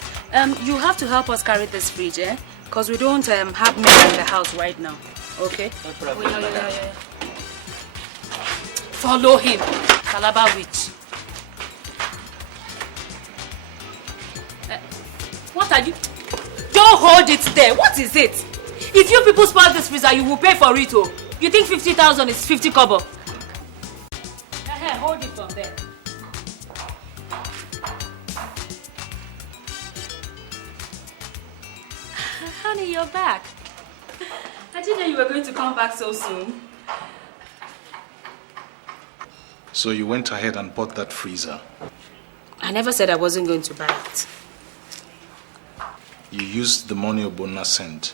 you have to help us carry this fridge, eh? Because we don't have men in the house right now, okay? No problem. Yeah. Follow him, Calabar witch. What are you? Don't hold it there. What is it? If you people spoil this freezer, you will pay for it, oh. You think 50,000 is 50 kobo? Hold it from there. Honey, you're back. I didn't know you were going to come back so soon. So you went ahead and bought that freezer? I never said I wasn't going to buy it. You used the money Obona sent?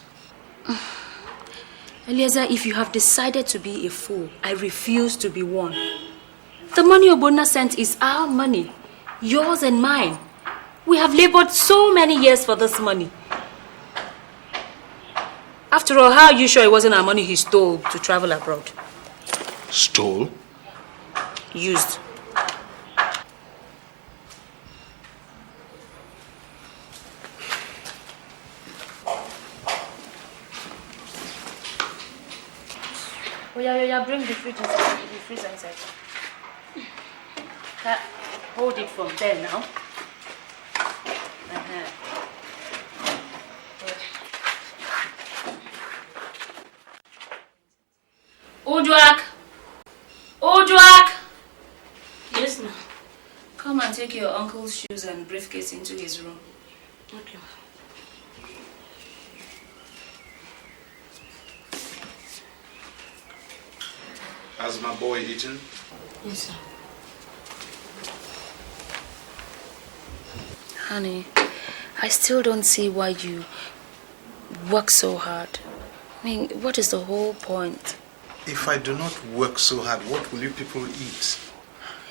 Eliezer, if you have decided to be a fool, I refuse to be one. The money Obona sent is our money. Yours and mine. We have labored so many years for this money. After all, how are you sure it wasn't our money he stole to travel abroad? Stole? Used. Oh yeah, bring the fridge inside, the freezer inside. Hold it from there now. Ojwak! Yes, ma'am. Come and take your uncle's shoes and briefcase into his room. Okay. Has my boy eaten? Yes, sir. Honey, I still don't see why you work so hard. I mean, what is the whole point? If I do not work so hard, what will you people eat?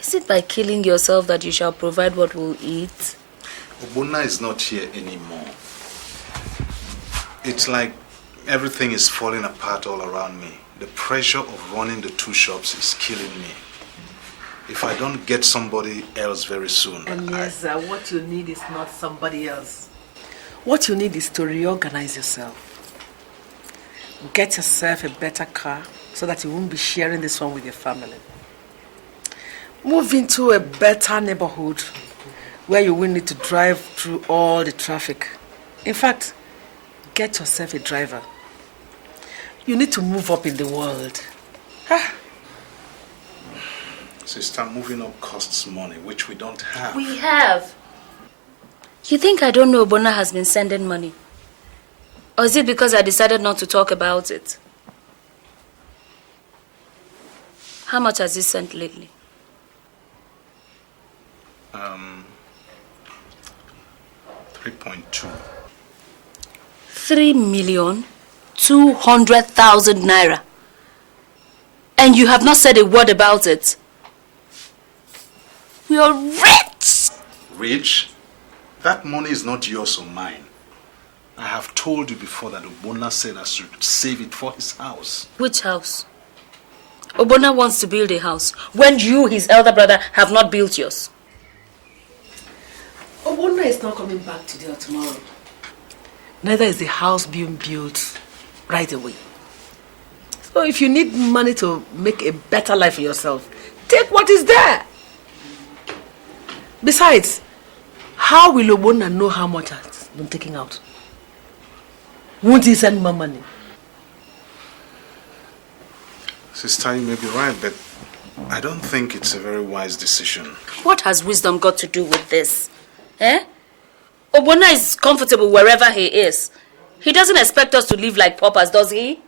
Is it by killing yourself that you shall provide what we'll eat? Obona is not here anymore. It's like everything is falling apart all around me. The pressure of running the 2 shops is killing me. If I don't get somebody else very soon... And yes, what you need is not somebody else. What you need is to reorganize yourself. get yourself a better car so that you won't be sharing this one with your family. Move into a better neighborhood where you won't need to drive through all the traffic. In fact, get yourself a driver. You need to move up in the world. Sister, moving up costs money, which we don't have. We have. You think I don't know Obona has been sending money? Or is it because I decided not to talk about it? How much has he sent lately? 3.2. 3,200,000 naira. And you have not said a word about it. We are rich! Rich? That money is not yours or mine. I have told you before that Obona said I should save it for his house. Which house? Obona wants to build a house when you, his elder brother, have not built yours. Obona is not coming back today or tomorrow. Neither is the house being built right away. So if you need money to make a better life for yourself, take what is there. Besides, how will Obona know how much has been taken out? Won't he send more money? Sister, you may be right, but I don't think it's a very wise decision. What has wisdom got to do with this? Obona is comfortable wherever he is. He doesn't expect us to live like paupers, does he?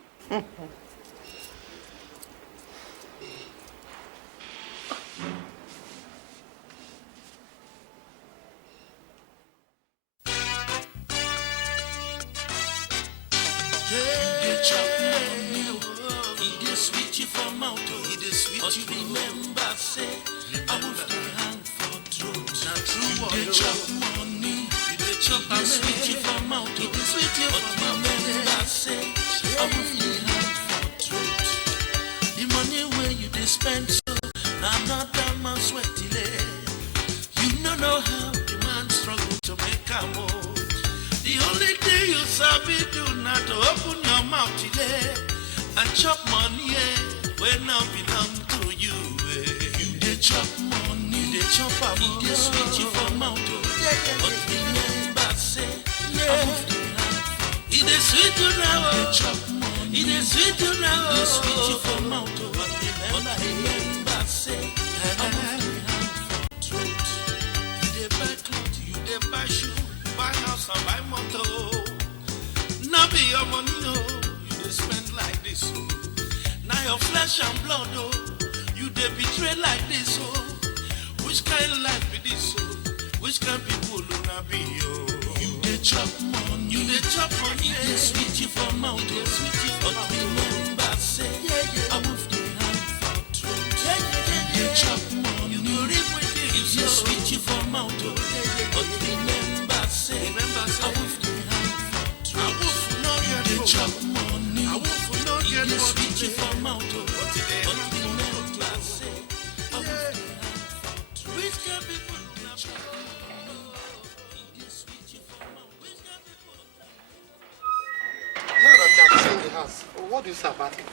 What do you say about it?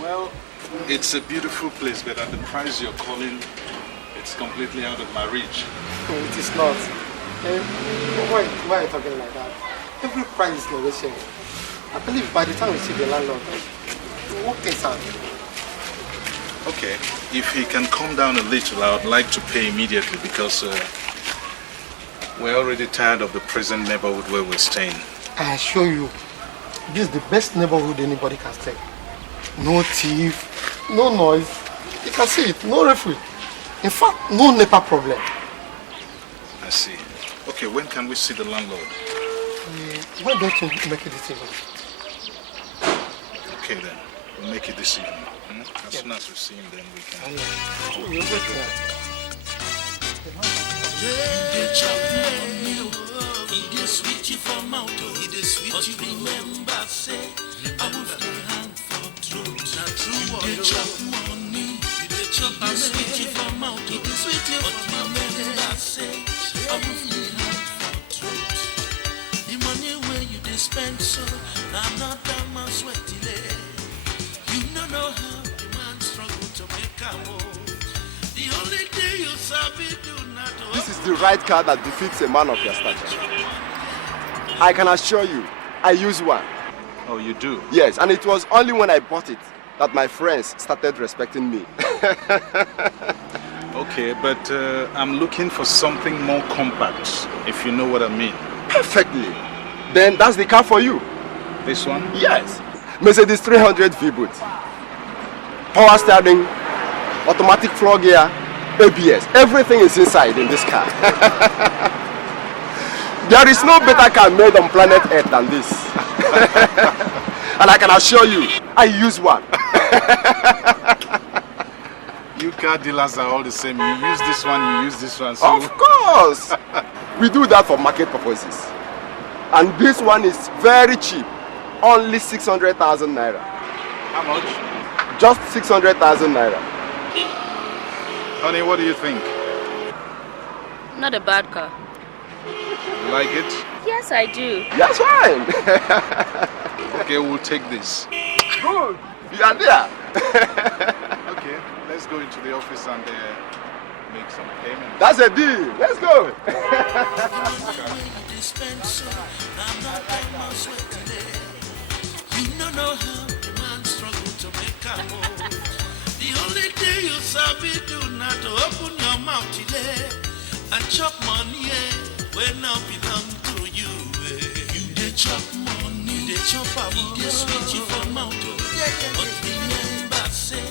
Well, it's a beautiful place, but at the price you're calling, it's completely out of my reach. No, it is not. Why are you talking like that? Every price is negotiable. I believe by the time we see the landlord, we'll work things out. Okay, if he can calm down a little, I would like to pay immediately because we're already tired of the present neighborhood where we're staying. I assure you, this is the best neighborhood anybody can stay. No thief, no noise. You can see it, no referee. In fact, no NEPA problem. I see. Okay, when can we see the landlord? Why don't you make it this evening? Okay then, we'll make it this evening. As soon as we see him, then we can. The money where you spend, so I'm not the right car that befits a man of your stature. I can assure you, I use one. Oh, you do? Yes, and it was only when I bought it that my friends started respecting me. Okay, but I'm looking for something more compact, if you know what I mean. Perfectly. Then that's the car for you. This one? Yes. Mercedes 300 V-Boot. Power steering, automatic floor gear, ABS. Everything is inside in this car. There is no better car made on planet Earth than this. And I can assure you, I use one. You car dealers are all the same. You use this one, you use this one. So... Of course! We do that for market purposes. And this one is very cheap. Only 600,000 naira. How much? Just 600,000 naira. Honey, what do you think? Not a bad car. You like it? Yes, I do. That's fine. Okay, we'll take this. Good. You are there. Okay, let's go into the office and make some payment. That's a deal. Let's go. You don't know how the man struggle to make a home. The only thing you sabi do not to open your mouth today and chop money when now belong to you. You dey chop money, you dey chop am, you dey switch it from mouth to but remember say,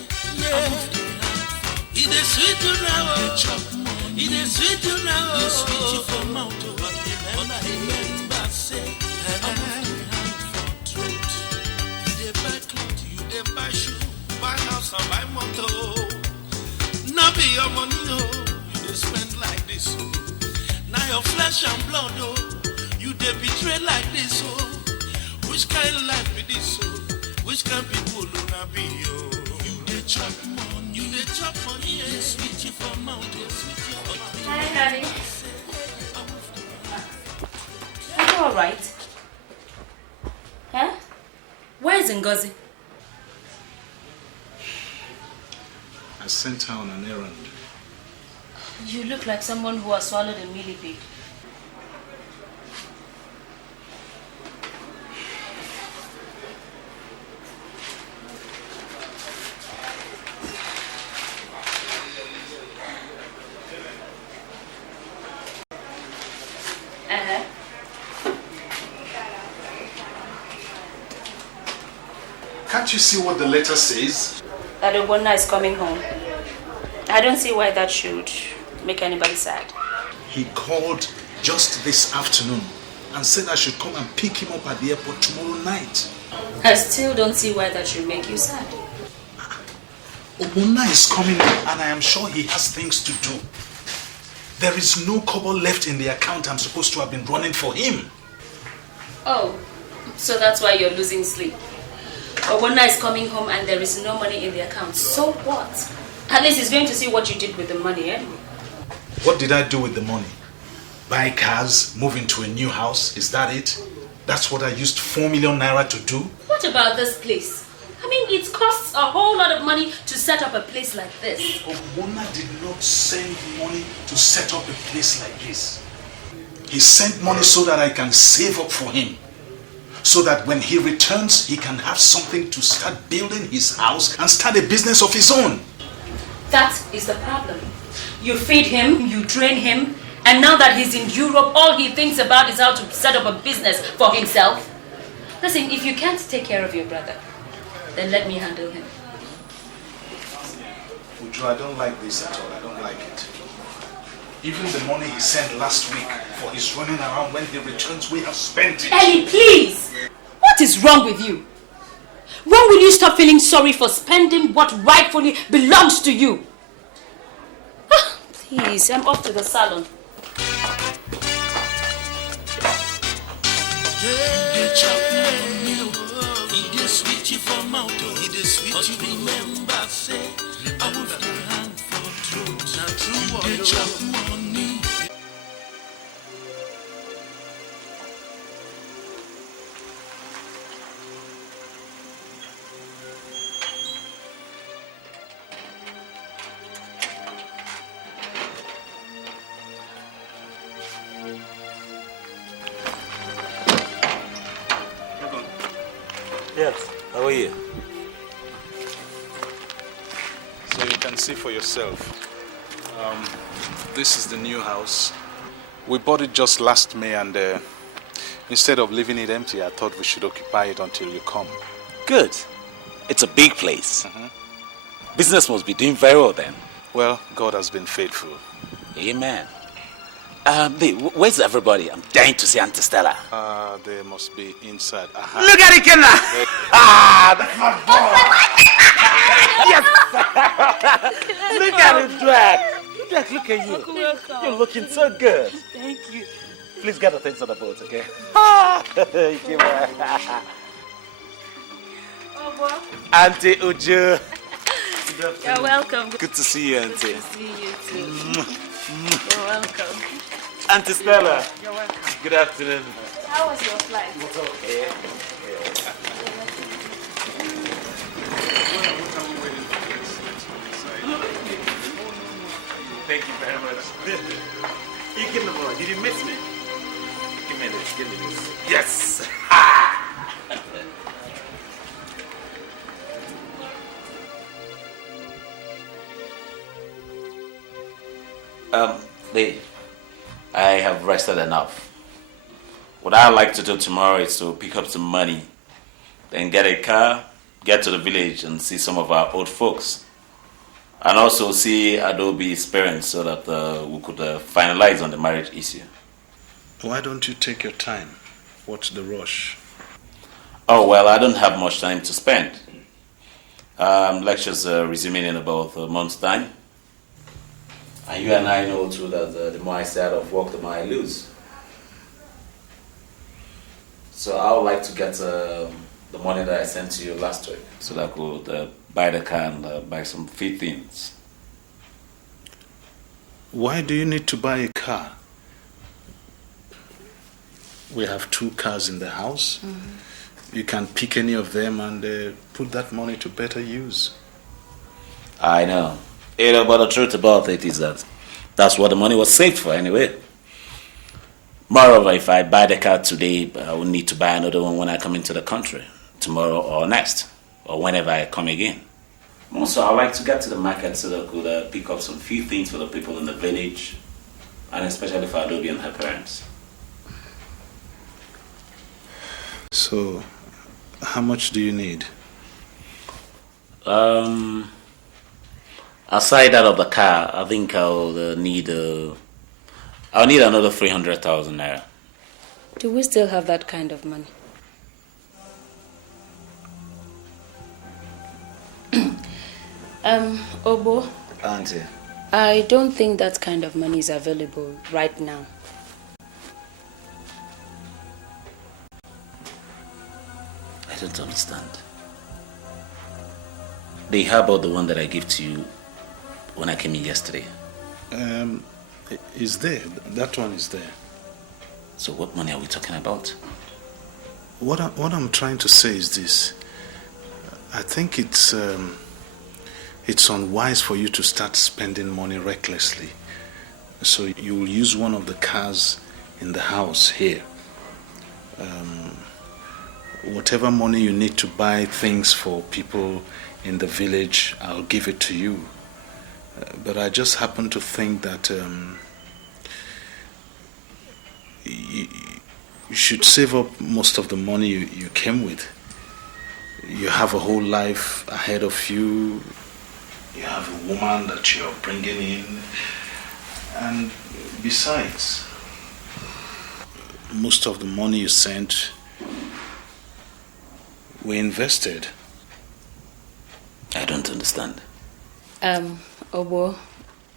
it is sweet to now, you dey chop money, it is sweet to now, you switch it from mouth to but remember say, buy shoe, buy house and buy motor. Now be your money, oh. You dey spend like this, oh. Now your flesh and blood, oh. You dey betray like this, oh. Which kind of life be this, oh? Which kind of people do not be, oh? You dey chop money, you dey chop money, yeah. Switch you from mountain, switch you from mountain. Hi, honey. Are you alright? Huh? Where is Ngozi? I sent her on an errand. You look like someone who has swallowed a millipede. Can't you see what the letter says? That Obonna is coming home. I don't see why that should make anybody sad. He called just this afternoon and said I should come and pick him up at the airport tomorrow night. I still don't see why that should make you sad. Obonna is coming and I am sure he has things to do. There is no kobo left in the account I'm supposed to have been running for him. Oh, so that's why you're losing sleep. Obonna is coming home and there is no money in the account. So what? At least he's going to see what you did with the money, eh? What did I do with the money? Buy cars, move into a new house, is that it? That's what I used 4 million naira to do? What about this place? I mean, it costs a whole lot of money to set up a place like this. Obonna did not send money to set up a place like this. He sent money so that I can save up for him. So that when he returns, he can have something to start building his house and start a business of his own. That is the problem. You feed him, you train him, and now that he's in Europe, all he thinks about is how to set up a business for himself. Listen, if you can't take care of your brother, then let me handle him. Uju, I don't like this at all. I don't like it. Even the money he sent last week for his running around, when he returns, we have spent it. Ellie, please! What is wrong with you? When will you stop feeling sorry for spending what rightfully belongs to you? Please, I'm off to the salon. Yes, how are you? So you can see for yourself. This is the new house. We bought it just last May, and instead of leaving it empty, I thought we should occupy it until you come. Good. It's a big place. Business must be doing very well then. Well, God has been faithful. Amen. Where's everybody? I'm dying to see Auntie Stella. They must be inside. Look at it, Kenna! That's my boy! Yes! Look at him, Drag! Look at you. You're looking so good. Thank you. Please get the things on the boat, okay? Auntie Uju. You're welcome. Good to see you, Auntie. Good to see you too. You're welcome. Auntie Stella. You're welcome. Good afternoon. How was your flight? What's okay? Thank you very much. You give me more. Did you miss me? Give me this. Give me this. Yes. Dave, I have rested enough. What I'd like to do tomorrow is to pick up some money, then get a car, get to the village and see some of our old folks. And also see Adobe's parents so that we could finalize on the marriage issue. Why don't you take your time? What's the rush? Oh, well, I don't have much time to spend. Lectures resuming in about a month's time. And you and I know too that the more I stay out of work, the more I lose. So I would like to get the money that I sent to you last week so that I could buy the car and buy some few things. Why do you need to buy a car? We have 2 cars in the house. You can pick any of them and put that money to better use. I know. But the truth about it is that that's what the money was saved for anyway. Moreover, if I buy the car today, I will need to buy another one when I come into the country, tomorrow or next, or whenever I come again. Also, I like to get to the market so that I could pick up some few things for the people in the village, and especially for Adobe and her parents. So, how much do you need? Aside that of the car, I think I'll need another 300,000 naira. Do we still have that kind of money? Obo? Auntie. I don't think that kind of money is available right now. I don't understand. How about the one that I gave to you when I came in yesterday? Is there. That one is there. So what money are we talking about? What I'm trying to say is this. I think it's unwise for you to start spending money recklessly. So you will use one of the cars in the house here. Whatever money you need to buy things for people in the village, I'll give it to you. But I just happen to think that you should save up most of the money you came with. You have a whole life ahead of you. You have a woman that you're bringing in. And besides, most of the money you sent, we invested. I don't understand. Obo,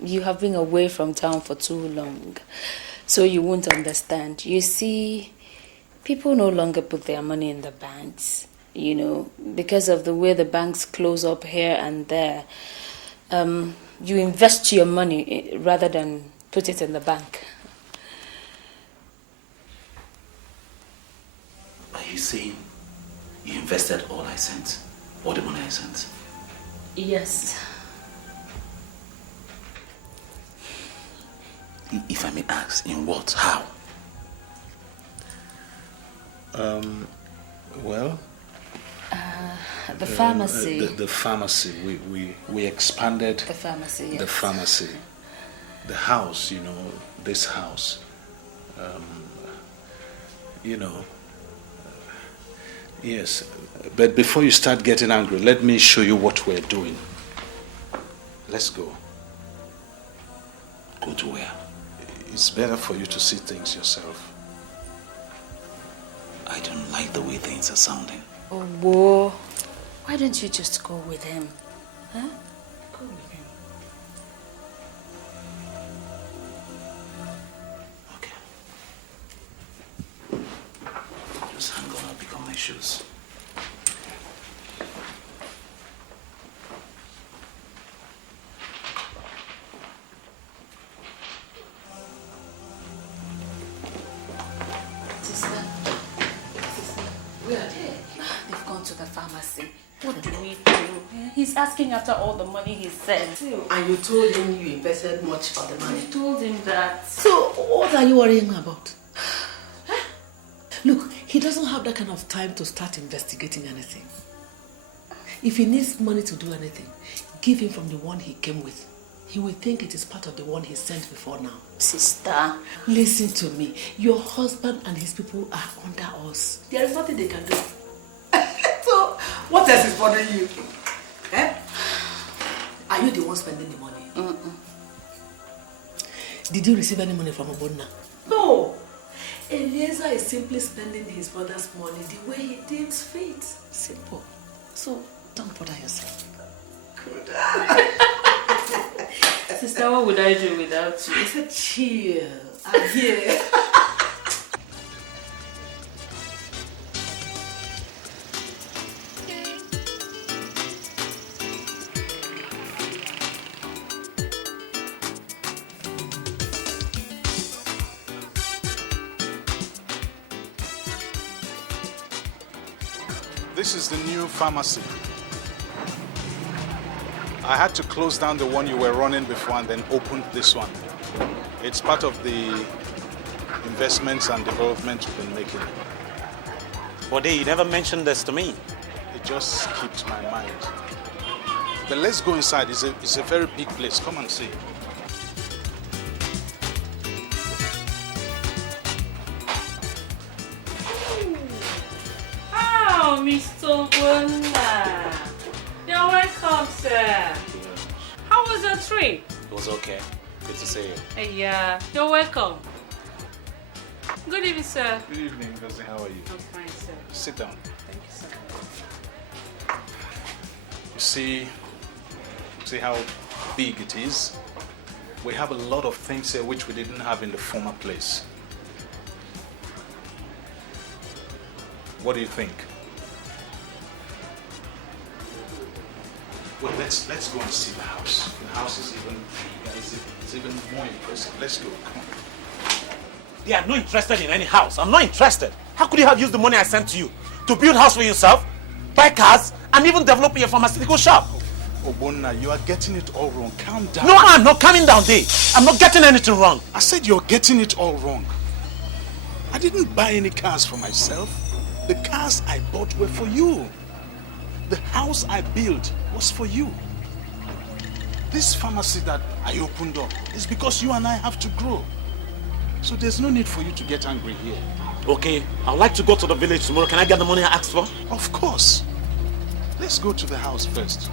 you have been away from town for too long, so you won't understand. You see, people no longer put their money in the banks, because of the way the banks close up here and there. You invest your money rather than put it in the bank. Are you saying you invested all I sent? All the money I sent? Yes. If I may ask, in what? How? Well, The pharmacy. The pharmacy. We expanded the pharmacy. Yes. The pharmacy. The house, you know, this house. You know. Yes. But before you start getting angry, let me show you what we're doing. Let's go. Go to where? It's better for you to see things yourself. I don't like the way things are sounding. Oh, whoa. Why don't you just go with him? Huh? Go with him. Okay. Just hang on, I'll pick up my shoes. They've gone to the pharmacy. What do we do? He's asking after all the money he sent. And you told him you invested much of the money. I told him that. So, what are you worrying about? Look, he doesn't have that kind of time to start investigating anything. If he needs money to do anything, give him from the one he came with. He will think it is part of the one he sent before now. Sister. Listen to me. Your husband and his people are under us. There is nothing they can do. So, what else is bothering you? Eh? Are you the one spending the money? Did you receive any money from Obonna? No. Eliezer is simply spending his brother's money the way he deems fit. Simple. So, don't bother yourself. Good. Sister, what would I do without you? I said chill. I'm here. This is the new pharmacy. I had to close down the one you were running before and then open this one. It's part of the investments and development we've been making. Bode, you never mentioned this to me. It just skipped my mind. But let's go inside. It's a very big place. Come and see. Oh, Mr. Wanda. You're welcome, sir. How was your trip? It was okay. Good to see you. Yeah, you're welcome. Good evening, sir. Good evening, Gozi. How are you? I'm fine, sir. Sit down. Thank you, sir. You see how big it is? We have a lot of things here which we didn't have in the former place. What do you think? Well, let's go and see the house. The house is even bigger, it's even more impressive. Let's go. Come on. They are not interested in any house. I'm not interested. How could you have used the money I sent to you to build a house for yourself, buy cars, and even develop your pharmaceutical shop? Obonna, you are getting it all wrong. Calm down. No, I'm not calming down, Dave. I'm not getting anything wrong. I said you're getting it all wrong. I didn't buy any cars for myself. The cars I bought were for you. The house I built was for you. This pharmacy that I opened up is because you and I have to grow. So there's no need for you to get angry here. Okay, I'd like to go to the village tomorrow. Can I get the money I asked for? Of course. Let's go to the house first.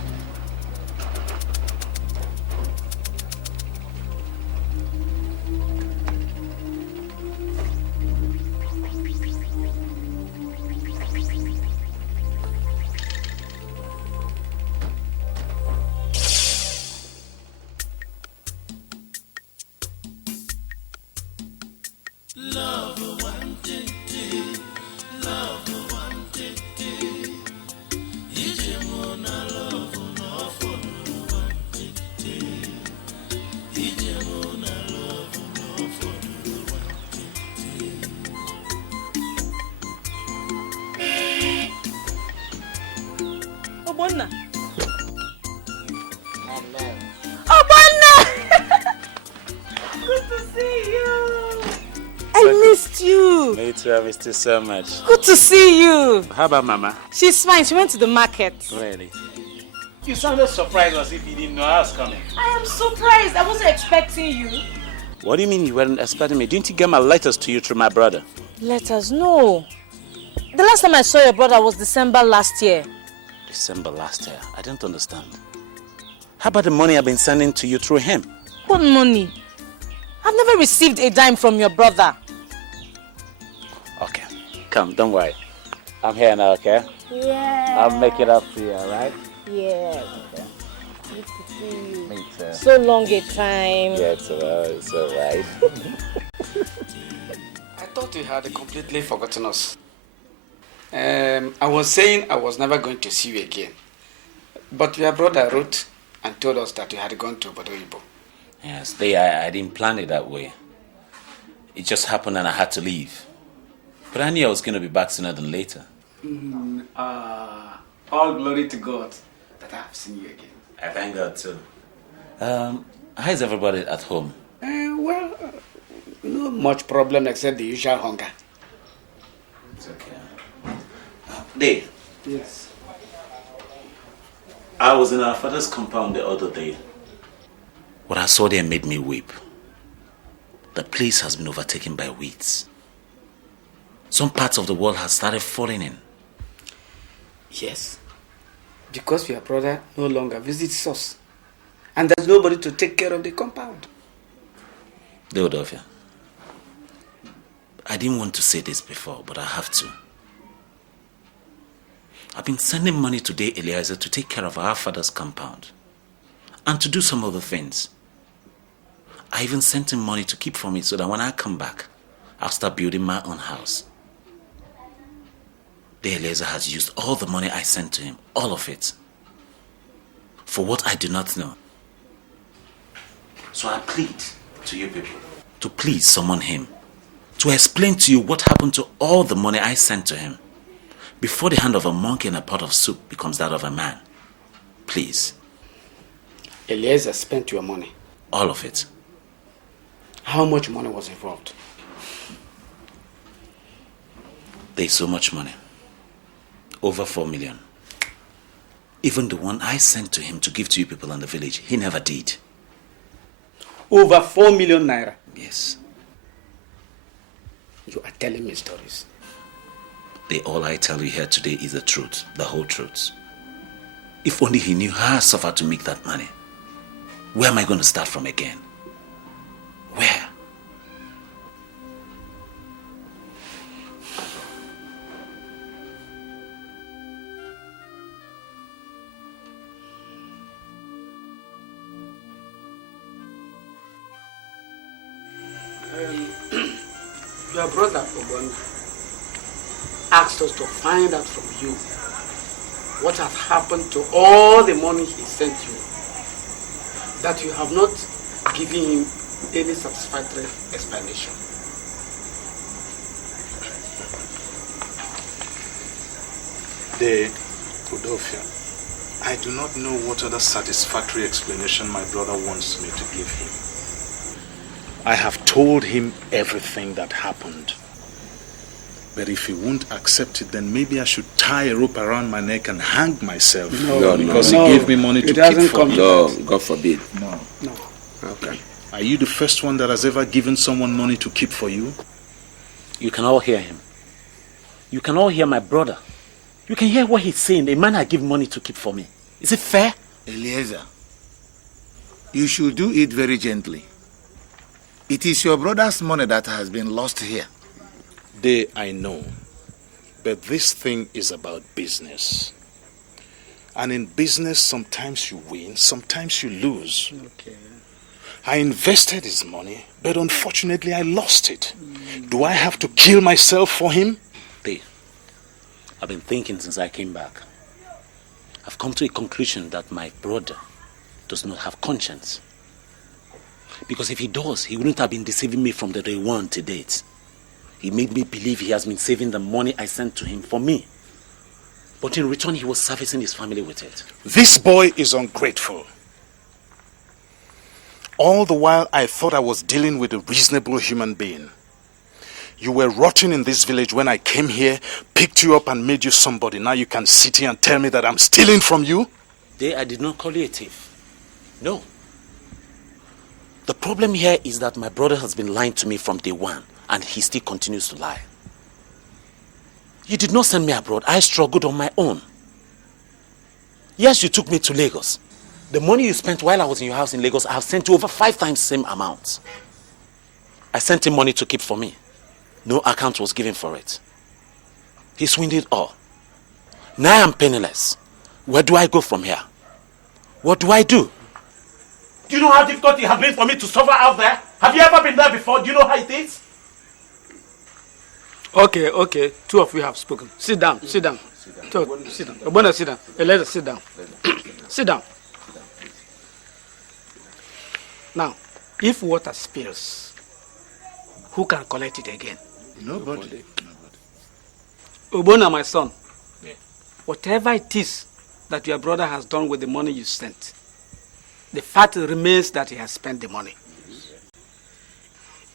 Love, missed you. Me too, I missed you so much. Good to see you. How about Mama? She's fine. She went to the market. Really? You sounded surprised as if you didn't know I was coming. I am surprised. I wasn't expecting you. What do you mean you weren't expecting me? Didn't you get my letters to you through my brother? Letters? No. The last time I saw your brother was December last year. December last year? I don't understand. How about the money I've been sending to you through him? What money? I've never received a dime from your brother. Okay, come, don't worry. I'm here now, okay? Yeah. I'll make it up to you, alright? Yeah. Okay. Good to see you. Me too. So long a time. Yeah, it's alright. I thought you had completely forgotten us. I was saying I was never going to see you again. But your brother wrote and told us that you had gone to Bodoibo. Yes, I didn't plan it that way. It just happened and I had to leave. But I knew I was going to be back sooner than later. All glory to God that I have seen you again. I thank God too. How's everybody at home? Well, no much problem except the usual hunger. It's okay. Dave. Yes. I was in our father's compound the other day. What I saw there made me weep. The place has been overtaken by weeds. Some parts of the world have started falling in. Yes. Because your brother no longer visits us. And there's nobody to take care of the compound. Deodofia, I didn't want to say this before, but I have to. I've been sending money today, Eliezer, to take care of our father's compound. And to do some other things. I even sent him money to keep for me so that when I come back, I'll start building my own house. The Eliezer has used all the money I sent to him, all of it, for what I do not know. So I plead to you people to please summon him, to explain to you what happened to all the money I sent to him before the hand of a monkey in a pot of soup becomes that of a man. Please. Eliezer spent your money. All of it. How much money was involved? There's so much money. Over 4 million. Even the one I sent to him to give to you people in the village, he never did. Over 4 million naira? Yes. You are telling me stories. All I tell you here today is the truth, the whole truth. If only he knew how I suffered to make that money. Where am I going to start from again? Where? Your brother Obon asked us to find out from you what has happened to all the money he sent you, that you have not given him any satisfactory explanation. Udofia, I do not know what other satisfactory explanation my brother wants me to give him. I have told him everything that happened. But if he won't accept it, then maybe I should tie a rope around my neck and hang myself. Because he gave me money to keep for me. No, God forbid. No. Okay. Are you the first one that has ever given someone money to keep for you? You can all hear him. You can all hear my brother. You can hear what he's saying. A man I give money to keep for me. Is it fair? Eliezer, you should do it very gently. It is your brother's money that has been lost here. I know. But this thing is about business. And in business, sometimes you win, sometimes you lose. Okay. I invested his money, but unfortunately I lost it. Do I have to kill myself for him? I've been thinking since I came back. I've come to a conclusion that my brother does not have conscience. Because if he does, he wouldn't have been deceiving me from the day one to date. He made me believe he has been saving the money I sent to him for me. But in return, he was servicing his family with it. This boy is ungrateful. All the while, I thought I was dealing with a reasonable human being. You were rotting in this village when I came here, picked you up and made you somebody. Now you can sit here and tell me that I'm stealing from you? I did not call you a thief. No. The problem here is that my brother has been lying to me from day one, and he still continues to lie. You did not send me abroad. I struggled on my own. Yes, you took me to Lagos. The money you spent while I was in your house in Lagos, I have sent you over 5 times the same amount. I sent him money to keep for me. No account was given for it. He swindled all. Now I'm penniless. Where do I go from here? What do I do? Do you know how difficult it has been for me to suffer out there? Have you ever been there before? Do you know how it is? Okay. 2 of you have spoken. Sit down. Sit down. Obona, sit down. Eleza, sit down. Sit down. Now, if water spills, who can collect it again? Nobody. Obona, my son, whatever it is that your brother has done with the money you sent, the fact remains that he has spent the money.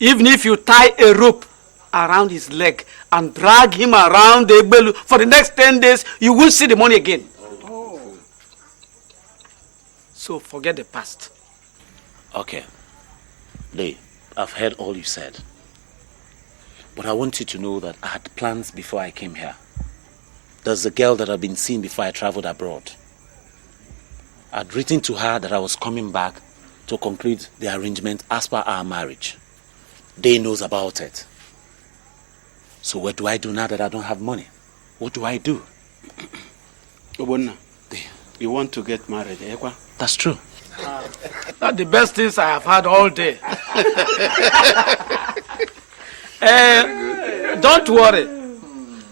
Even if you tie a rope around his leg and drag him around the Egbelu for the next 10 days, you won't see the money again. Oh. So forget the past. Okay. Lee, I've heard all you said. But I want you to know that I had plans before I came here. There's a girl that I've been seeing before I traveled abroad. I'd written to her that I was coming back to conclude the arrangement as per our marriage. They knows about it. So what do I do now that I don't have money? What do I do? Obonna, you want to get married, eh? That's true. That's the best things I have had all day. Don't worry.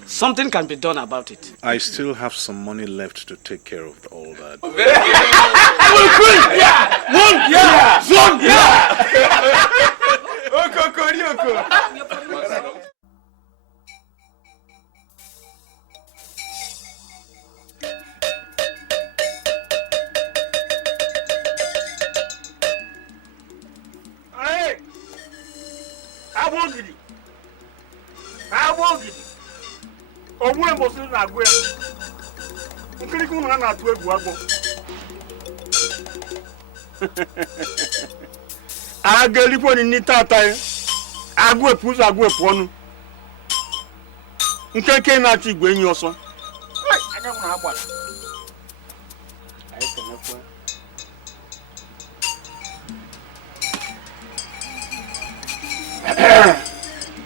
Something can be done about it. I still have some money left to take care of all that. Ogwe mbosi na gwe. Nkiriku na na atu egwu agbo. Agelipo ni tata. Agwe pusu agwe ponu. Nkeke na ti gwe yin oso. Anya mu agba. Ayi kenefo.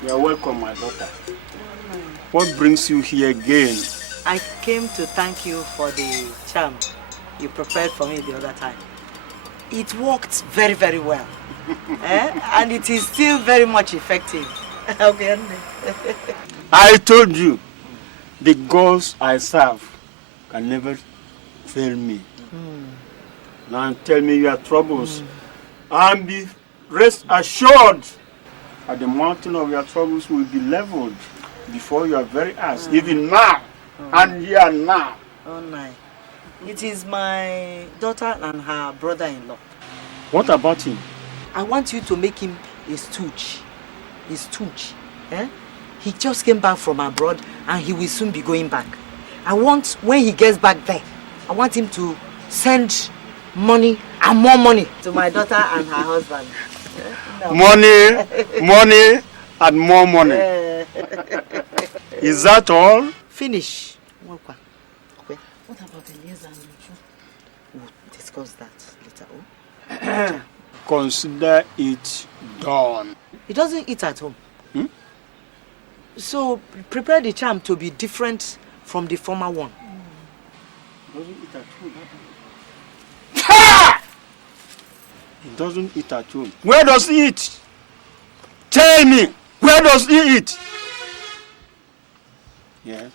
You are welcome, my daughter. What brings you here again? I came to thank you for the charm you prepared for me the other time. It worked very, very well. And it is still very much effective. I told you, the gods I serve can never fail me. Now tell me your troubles and be rest assured that the mountain of your troubles will be leveled before your very eyes, even now, and here now. Oh, no. It is my daughter and her brother-in-law. What about him? I want you to make him a stooge. A stooge. He just came back from abroad and he will soon be going back. I want, when he gets back there, I want him to send money and more money to my daughter and her husband. No. Money and more money. Is that all? Finish. What about Elias and Luchu? We'll discuss that later on. Consider it done. He doesn't eat at home. So prepare the charm to be different from the former one. Doesn't eat at home. He doesn't eat at home. Where does he eat? Tell me, where does he eat? Yes.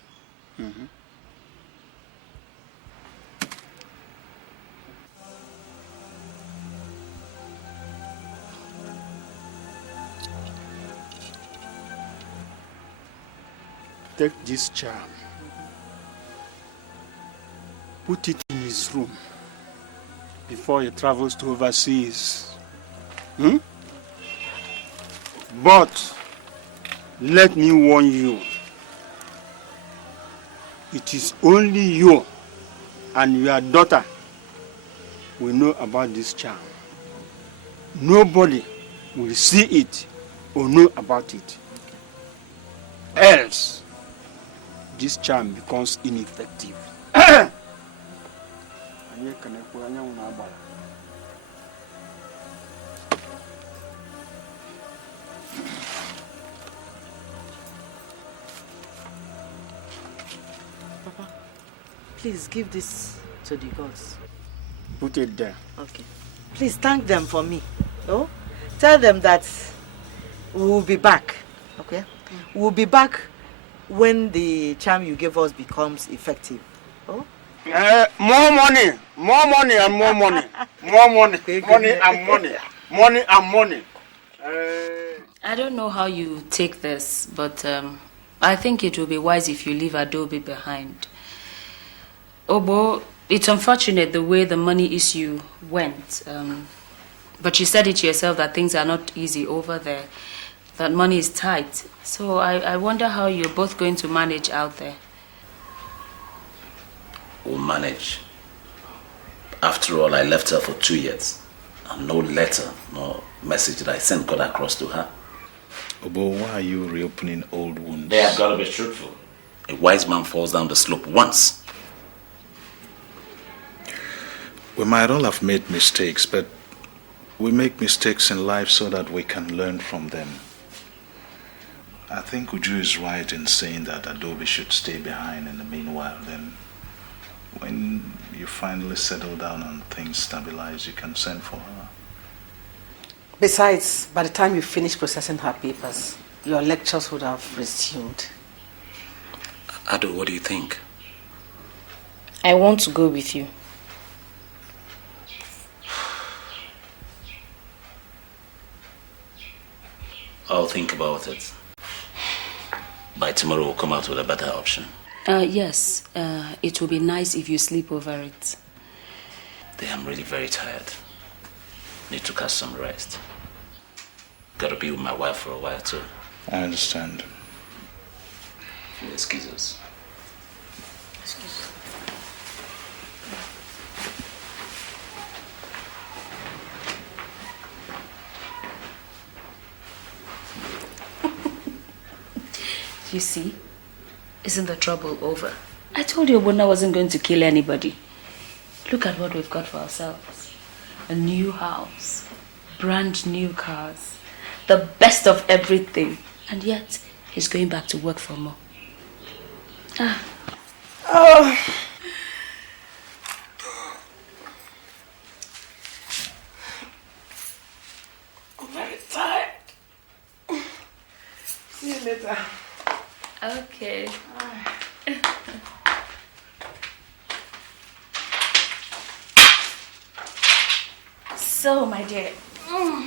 Take this charm. Put it in his room before he travels to overseas. But let me warn you. It is only you and your daughter will know about this charm. Nobody will see it or know about it. Else, this charm becomes ineffective. Papa, please give this to the gods. Put it there. Okay. Please thank them for me. Oh? Tell them that we will be back. Okay? We will be back when the charm you gave us becomes effective. Oh? More money and more money. More money. Money and money. Money and money. I don't know how you take this, but I think it will be wise if you leave Adobe behind. Obo, it's unfortunate the way the money issue went. But you said it yourself that things are not easy over there, that money is tight. So I wonder how you're both going to manage out there. We'll manage. After all, I left her for 2 years. And no letter, no message that I sent got across to her. Obo, why are you reopening old wounds? They have got to be truthful. A wise man falls down the slope once. We might all have made mistakes, but we make mistakes in life so that we can learn from them. I think Uju is right in saying that Adobe should stay behind in the meanwhile. Then when you finally settle down and things stabilize, you can send for her. Besides, by the time you finish processing her papers, your lectures would have resumed. Ado, what do you think? I want to go with you. I'll think about it. By tomorrow, we'll come out with a better option. Yes, it will be nice if you sleep over it. I'm really very tired. Need to catch some rest. Gotta be with my wife for a while too. I understand. Excuse us. You see, isn't the trouble over? I told you Obuna wasn't going to kill anybody. Look at what we've got for ourselves. A new house, brand new cars, the best of everything. And yet, he's going back to work for more. Oh. I'm very tired. See you later. Okay. So, my dear. How are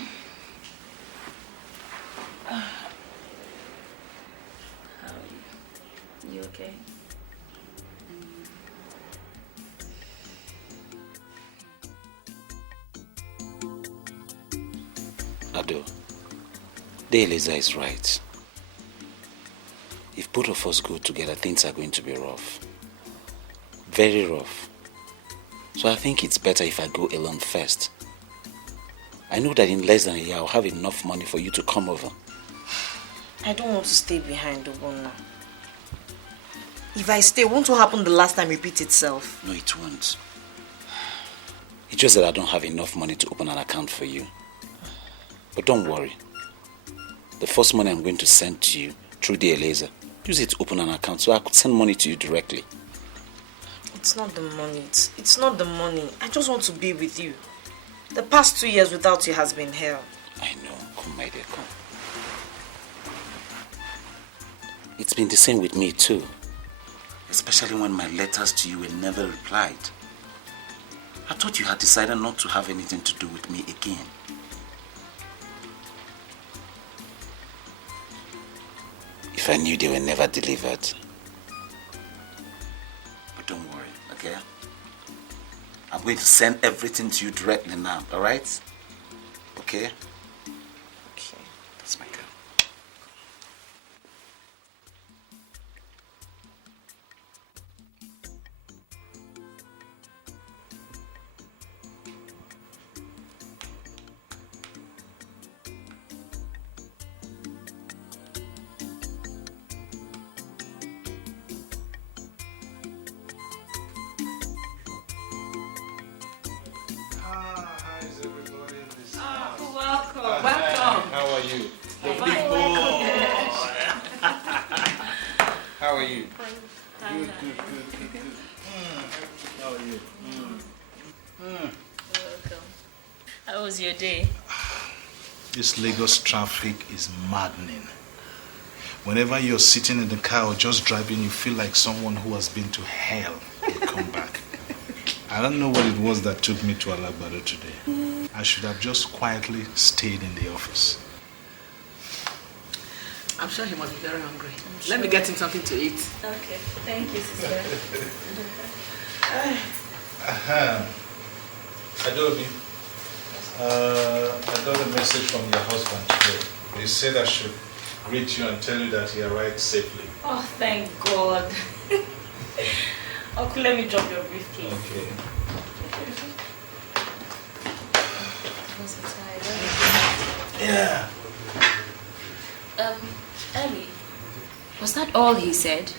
you? You okay? Ado, Eliza is right. If both of us go together, things are going to be rough. Very rough. So I think it's better if I go alone first. I know that in less than a year, I'll have enough money for you to come over. I don't want to stay behind the one now. If I stay, won't what happened the last time repeat itself? No, it won't. It's just that I don't have enough money to open an account for you. But don't worry. The first money I'm going to send to you through the Eliza, use it to open an account so I could send money to you directly. It's not the money. It's not the money. I just want to be with you. The past 2 years without you has been hell. I know. Come, my dear, come. It's been the same with me too. Especially when my letters to you were never replied. I thought you had decided not to have anything to do with me again. If I knew they were never delivered. But don't worry, okay? I'm going to send everything to you directly now, alright? Okay? Okay, that's my girl. you? The big boy. How are you? Good. How are you? Welcome. How was your day? This Lagos traffic is maddening. Whenever you're sitting in the car or just driving, you feel like someone who has been to hell will come back. I don't know what it was that took me to Alagbado today. I should have just quietly stayed in the office. I'm sure he must be very hungry. Let me get him something to eat. Okay, thank you, sister. Adobe, I got a message from your husband today. He said I should greet you and tell you that he arrived safely. Oh, thank God. Okay, let me drop your briefcase. Okay. Yeah. Ellie, was that all he said?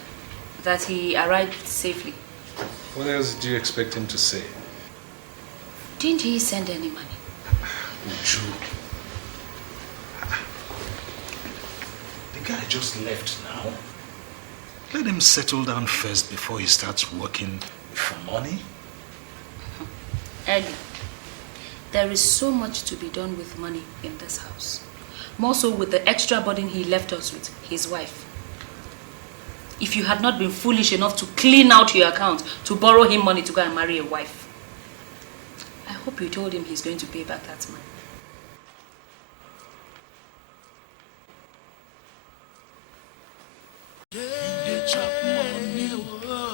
That he arrived safely? What else do you expect him to say? Didn't he send any money? Uju. The guy just left now. Let him settle down first before he starts working for money. Ellie, there is so much to be done with money in this house. More so with the extra burden he left us with, his wife. If you had not been foolish enough to clean out your account to borrow him money to go and marry a wife, I hope you told him he's going to pay back that money.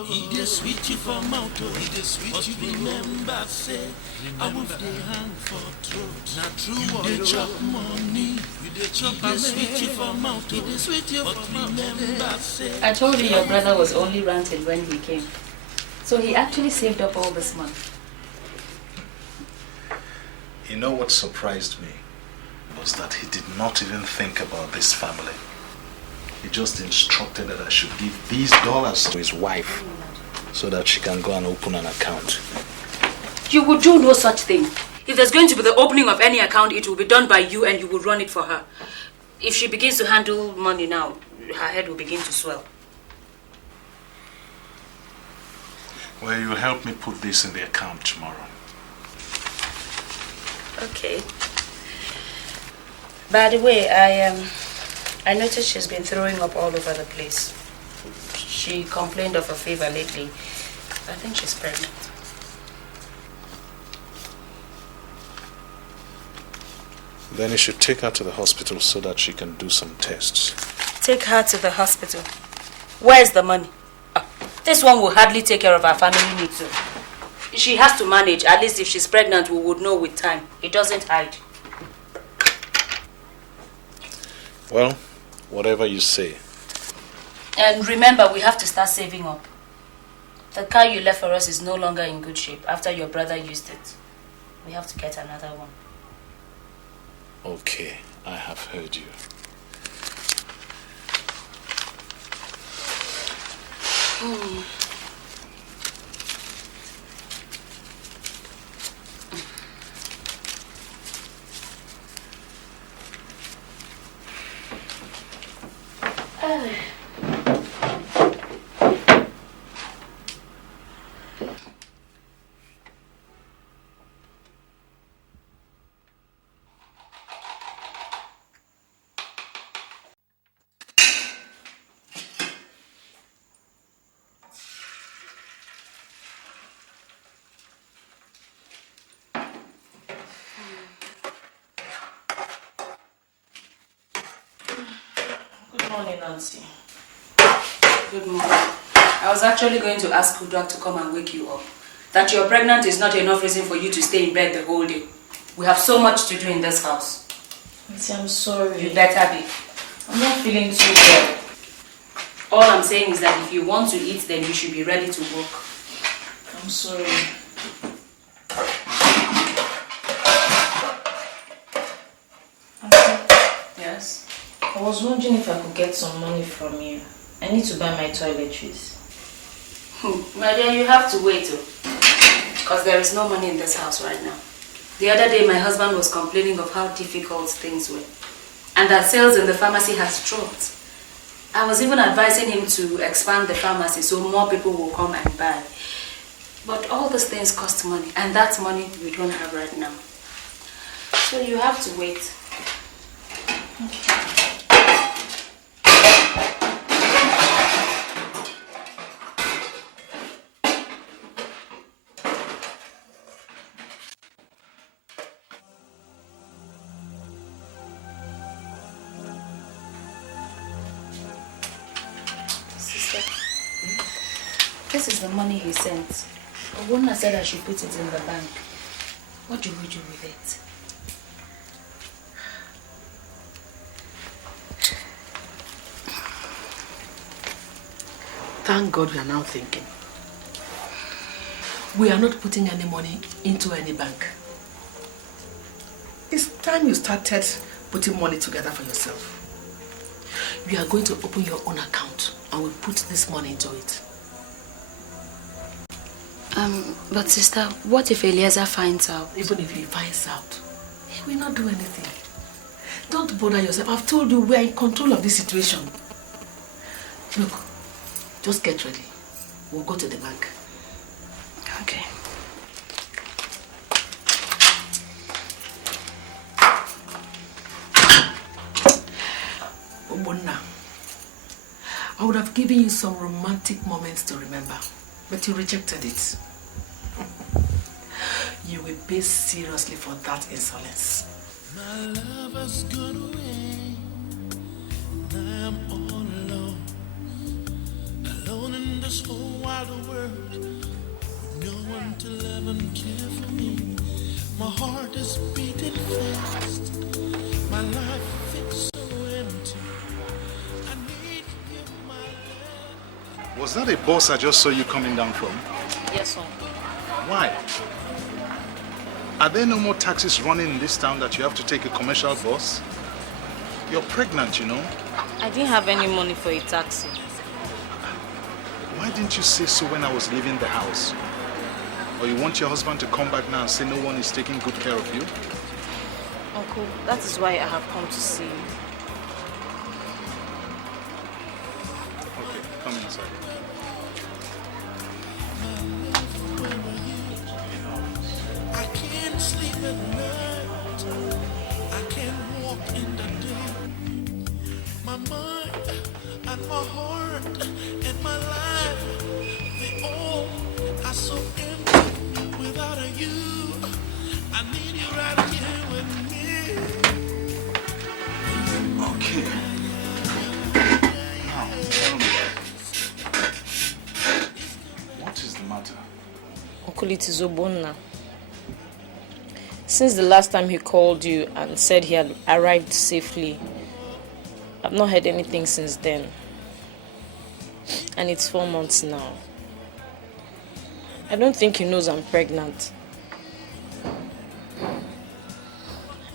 He just sweet you for mouth, but you remember say I move the hand for throat. Not true, you dey chop money, you dey chop sweet you for mouth, but remember say. I told you your brother was only ranting when he came. So he actually saved up all this money. You know what surprised me? Was that he did not even think about this family. He just instructed that I should give these dollars to his wife so that she can go and open an account. You would do no such thing. If there's going to be the opening of any account, it will be done by you and you will run it for her. If she begins to handle money now, her head will begin to swell. Well, you'll help me put this in the account tomorrow. Okay. By the way, I noticed she's been throwing up all over the place. She complained of a fever lately. I think she's pregnant. Then you should take her to the hospital so that she can do some tests. Take her to the hospital. Where's the money? This one will hardly take care of our family needs. She has to manage. At least if she's pregnant, we would know with time. It doesn't hide. Well, whatever you say. And remember, we have to start saving up. The car you left for us is no longer in good shape after your brother used it. We have to get another one. Okay, I have heard you. Nancy. Good morning. I was actually going to ask Udoak to come and wake you up. That you're pregnant is not enough reason for you to stay in bed the whole day. We have so much to do in this house. Nancy, I'm sorry. You better be. I'm not feeling too well. All I'm saying is that if you want to eat, then you should be ready to work. I'm sorry. Yes? I was wondering if I could get some money from you. I need to buy my toiletries. My dear, you have to wait. Because there is no money in this house right now. The other day, my husband was complaining of how difficult things were. and that sales in the pharmacy has dropped. I was even advising him to expand the pharmacy so more people will come and buy. But all these things cost money, and that money we don't have right now. So you have to wait. This is the money he sent. Owona said I should put it in the bank. What do we do with it? Thank God we are now thinking. We are not putting any money into any bank. It's time you started putting money together for yourself. You are going to open your own account and we'll put this money into it. But sister, what if Eliezer finds out? Even if he finds out, he will not do anything. Don't bother yourself. I've told you we are in control of this situation. Look, just get ready. We'll go to the bank. Okay. Obonna, I would have given you some romantic moments to remember, but you rejected it. You will pay seriously for that insolence. My love has gone away, and I'm all alone. Alone in this whole wide world, with no one to love and care for me. My heart is beating fast, my life is so empty. I need you, my love. Was that a bus I just saw you coming down from? Yes, sir. Why? Are there no more taxis running in this town that you have to take a commercial bus? You're pregnant, you know. I didn't have any money for a taxi. Why didn't you say so when I was leaving the house? Or you want your husband to come back now and say no one is taking good care of you? Uncle, that is why I have come to see you. Okay, come inside. I can't sleep at night, I can't walk in the day. My mind and my heart and my life, they all are so empty without you. I need you right here with me. Okay. Now, tell me. What is the matter? Uncle, it is Obonna. Since the last time he called you and said he had arrived safely, I've not heard anything since then. And it's 4 months now. I don't think he knows I'm pregnant.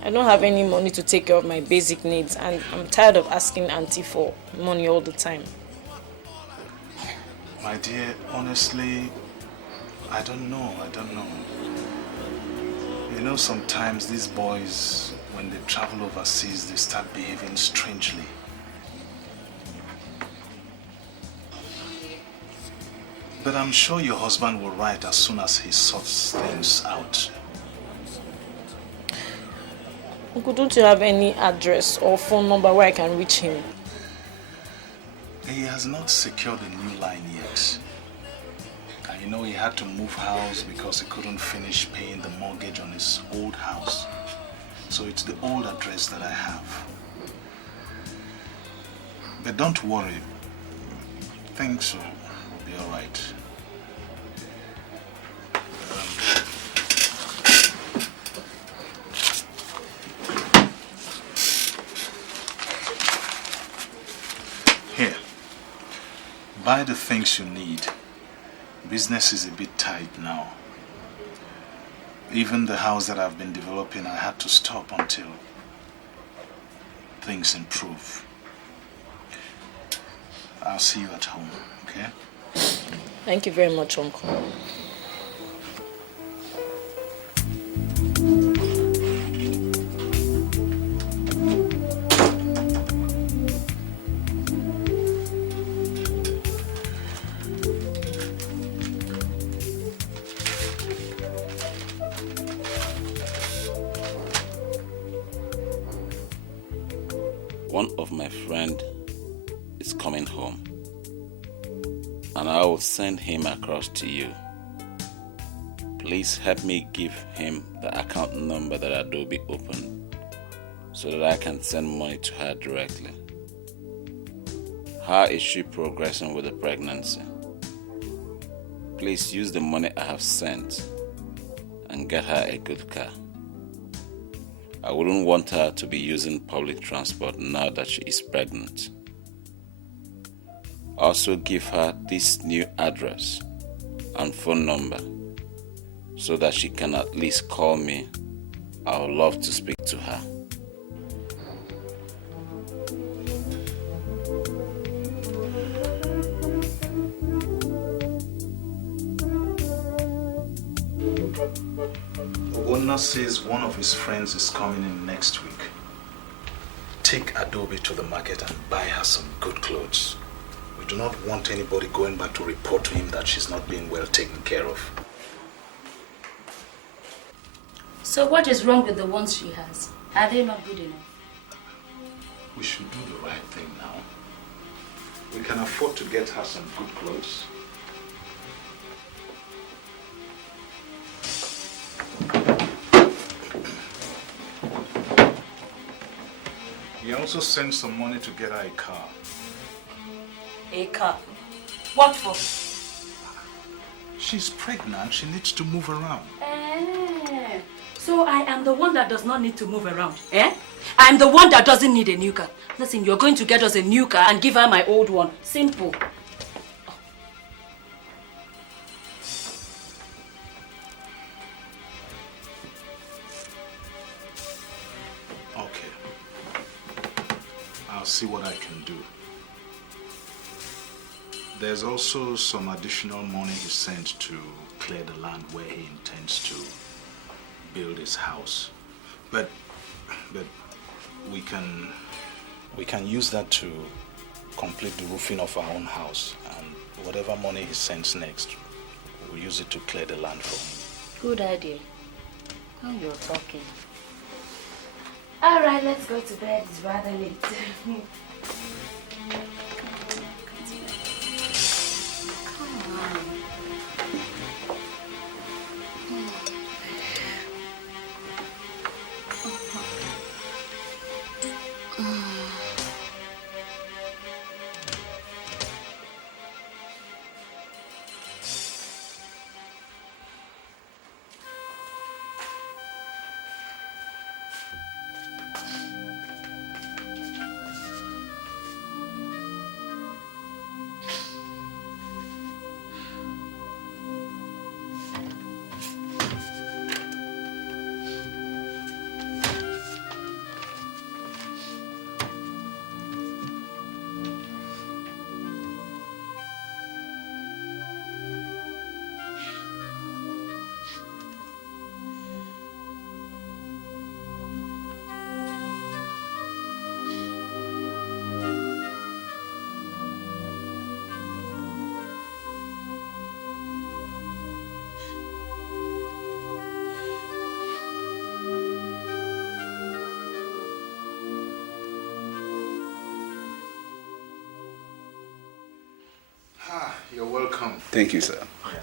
I don't have any money to take care of my basic needs, and I'm tired of asking Auntie for money all the time. My dear, honestly, I don't know. You know, sometimes these boys, when they travel overseas, they start behaving strangely. But I'm sure your husband will write as soon as he sorts things out. Uncle, don't you have any address or phone number where I can reach him? He has not secured a new line yet. And you know, he had to move house because he couldn't finish paying the mortgage on his old house. So it's the old address that I have. But don't worry. Things will be all right. Here. Buy the things you need. Business is a bit tight now. Even the house that I've been developing, I had to stop until things improve. I'll see you at home, okay? Thank you very much, Uncle. one of my friend is coming home, and I will send him across to you. Please help me give him the account number that Adobe opened so that I can send money to her directly. How is she progressing with the pregnancy? Please use the money I have sent and get her a good car. I wouldn't want her to be using public transport now that she is pregnant. Also give her this new address and phone number so that she can at least call me. I would love to speak to her. Ogonna says one of his friends is coming in next week. Take Adobe to the market and buy her some good clothes. We do not want anybody going back to report to him that she's not being well taken care of. So what is wrong with the ones she has? Are they not good enough? We should do the right thing now. We can afford to get her some good clothes. He also sent some money to get her a car. A car? What for? She's pregnant. She needs to move around. So I am the one that does not need to move around, eh? I am the one that doesn't need a new car. Listen, you're going to get us a new car and give her my old one. Simple. Okay. I'll see what I can do. There's also some additional money he sent to clear the land where he intends to build his house. But we can use that to complete the roofing of our own house, and whatever money he sends next, we'll use it to clear the land for him. Good idea. Now you're talking. All right, let's go to bed. It's rather late. Come on. You're welcome. Thank you, sir. Yeah.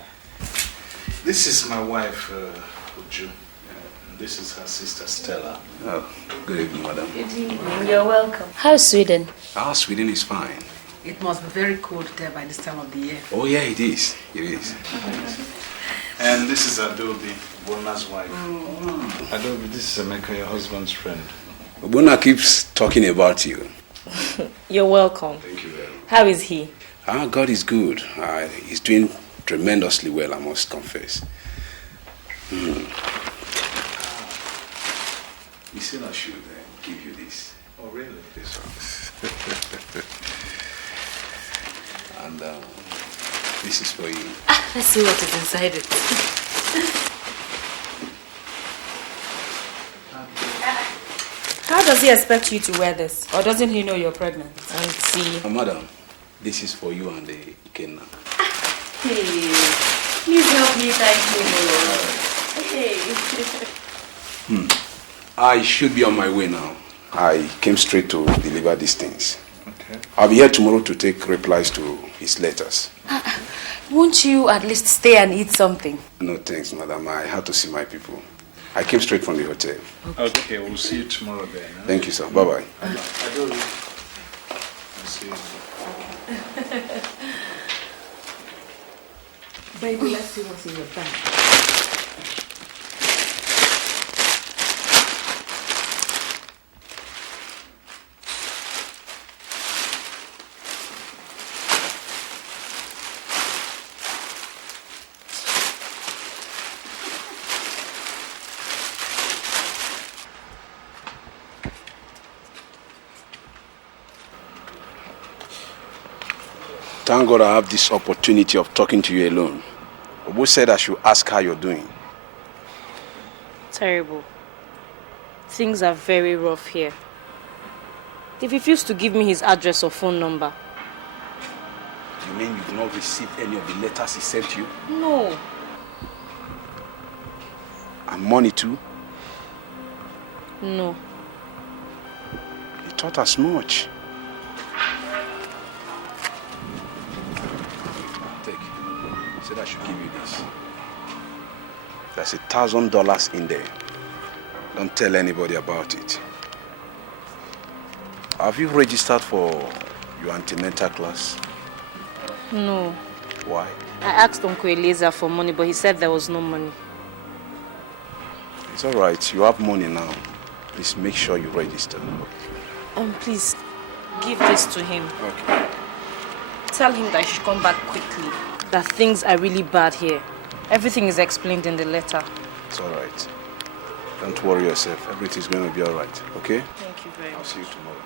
This is my wife, Uju. And this is her sister, Stella. Oh, good evening, madam. Good evening. You're welcome. How's Sweden? Ah, Sweden is fine. It must be very cold there by this time of the year. Oh, yeah, it is. It is. And this is Adobe, Bona's wife. Adobe, this is Emeka, your husband's friend. Bona keeps talking about you. You're welcome. Thank you very much. How is he? Ah, God is good. He's doing tremendously well, I must confess. You said I should give you this. Oh, really? This one. And this is for you. Let's see what is inside it. How does he expect you to wear this? Or doesn't he know you're pregnant? And see. Madam, this is for you and the Ikenna. Hey, please help me, thank you. Hey. I should be on my way now. I came straight to deliver these things. Okay. I'll be here tomorrow to take replies to his letters. Won't you at least stay and eat something? No thanks, madam. I had to see my people. I came straight from the hotel. Okay, we'll see you tomorrow then. Huh? Thank you, sir. Bye-bye. I'll see you. Baby, let's see what's in your bag. Thank God I have this opportunity of talking to you alone. Obo said I should ask how you're doing. Terrible. Things are very rough here. He refused to give me his address or phone number. You mean you've not received any of the letters he sent you? No. And money too? No. He thought as much. Take. He said I should give you this. There's $1,000 in there. Don't tell anybody about it. Have you registered for your antenatal class? No. Why? I asked Uncle Eliezer for money, but he said there was no money. It's all right. You have money now. Please make sure you register. Please, give this to him. Okay. Tell him that he should come back quickly. That things are really bad here. Everything is explained in the letter. It's all right. Don't worry yourself. Everything's going to be all right. Okay? Thank you very much. I'll see you tomorrow.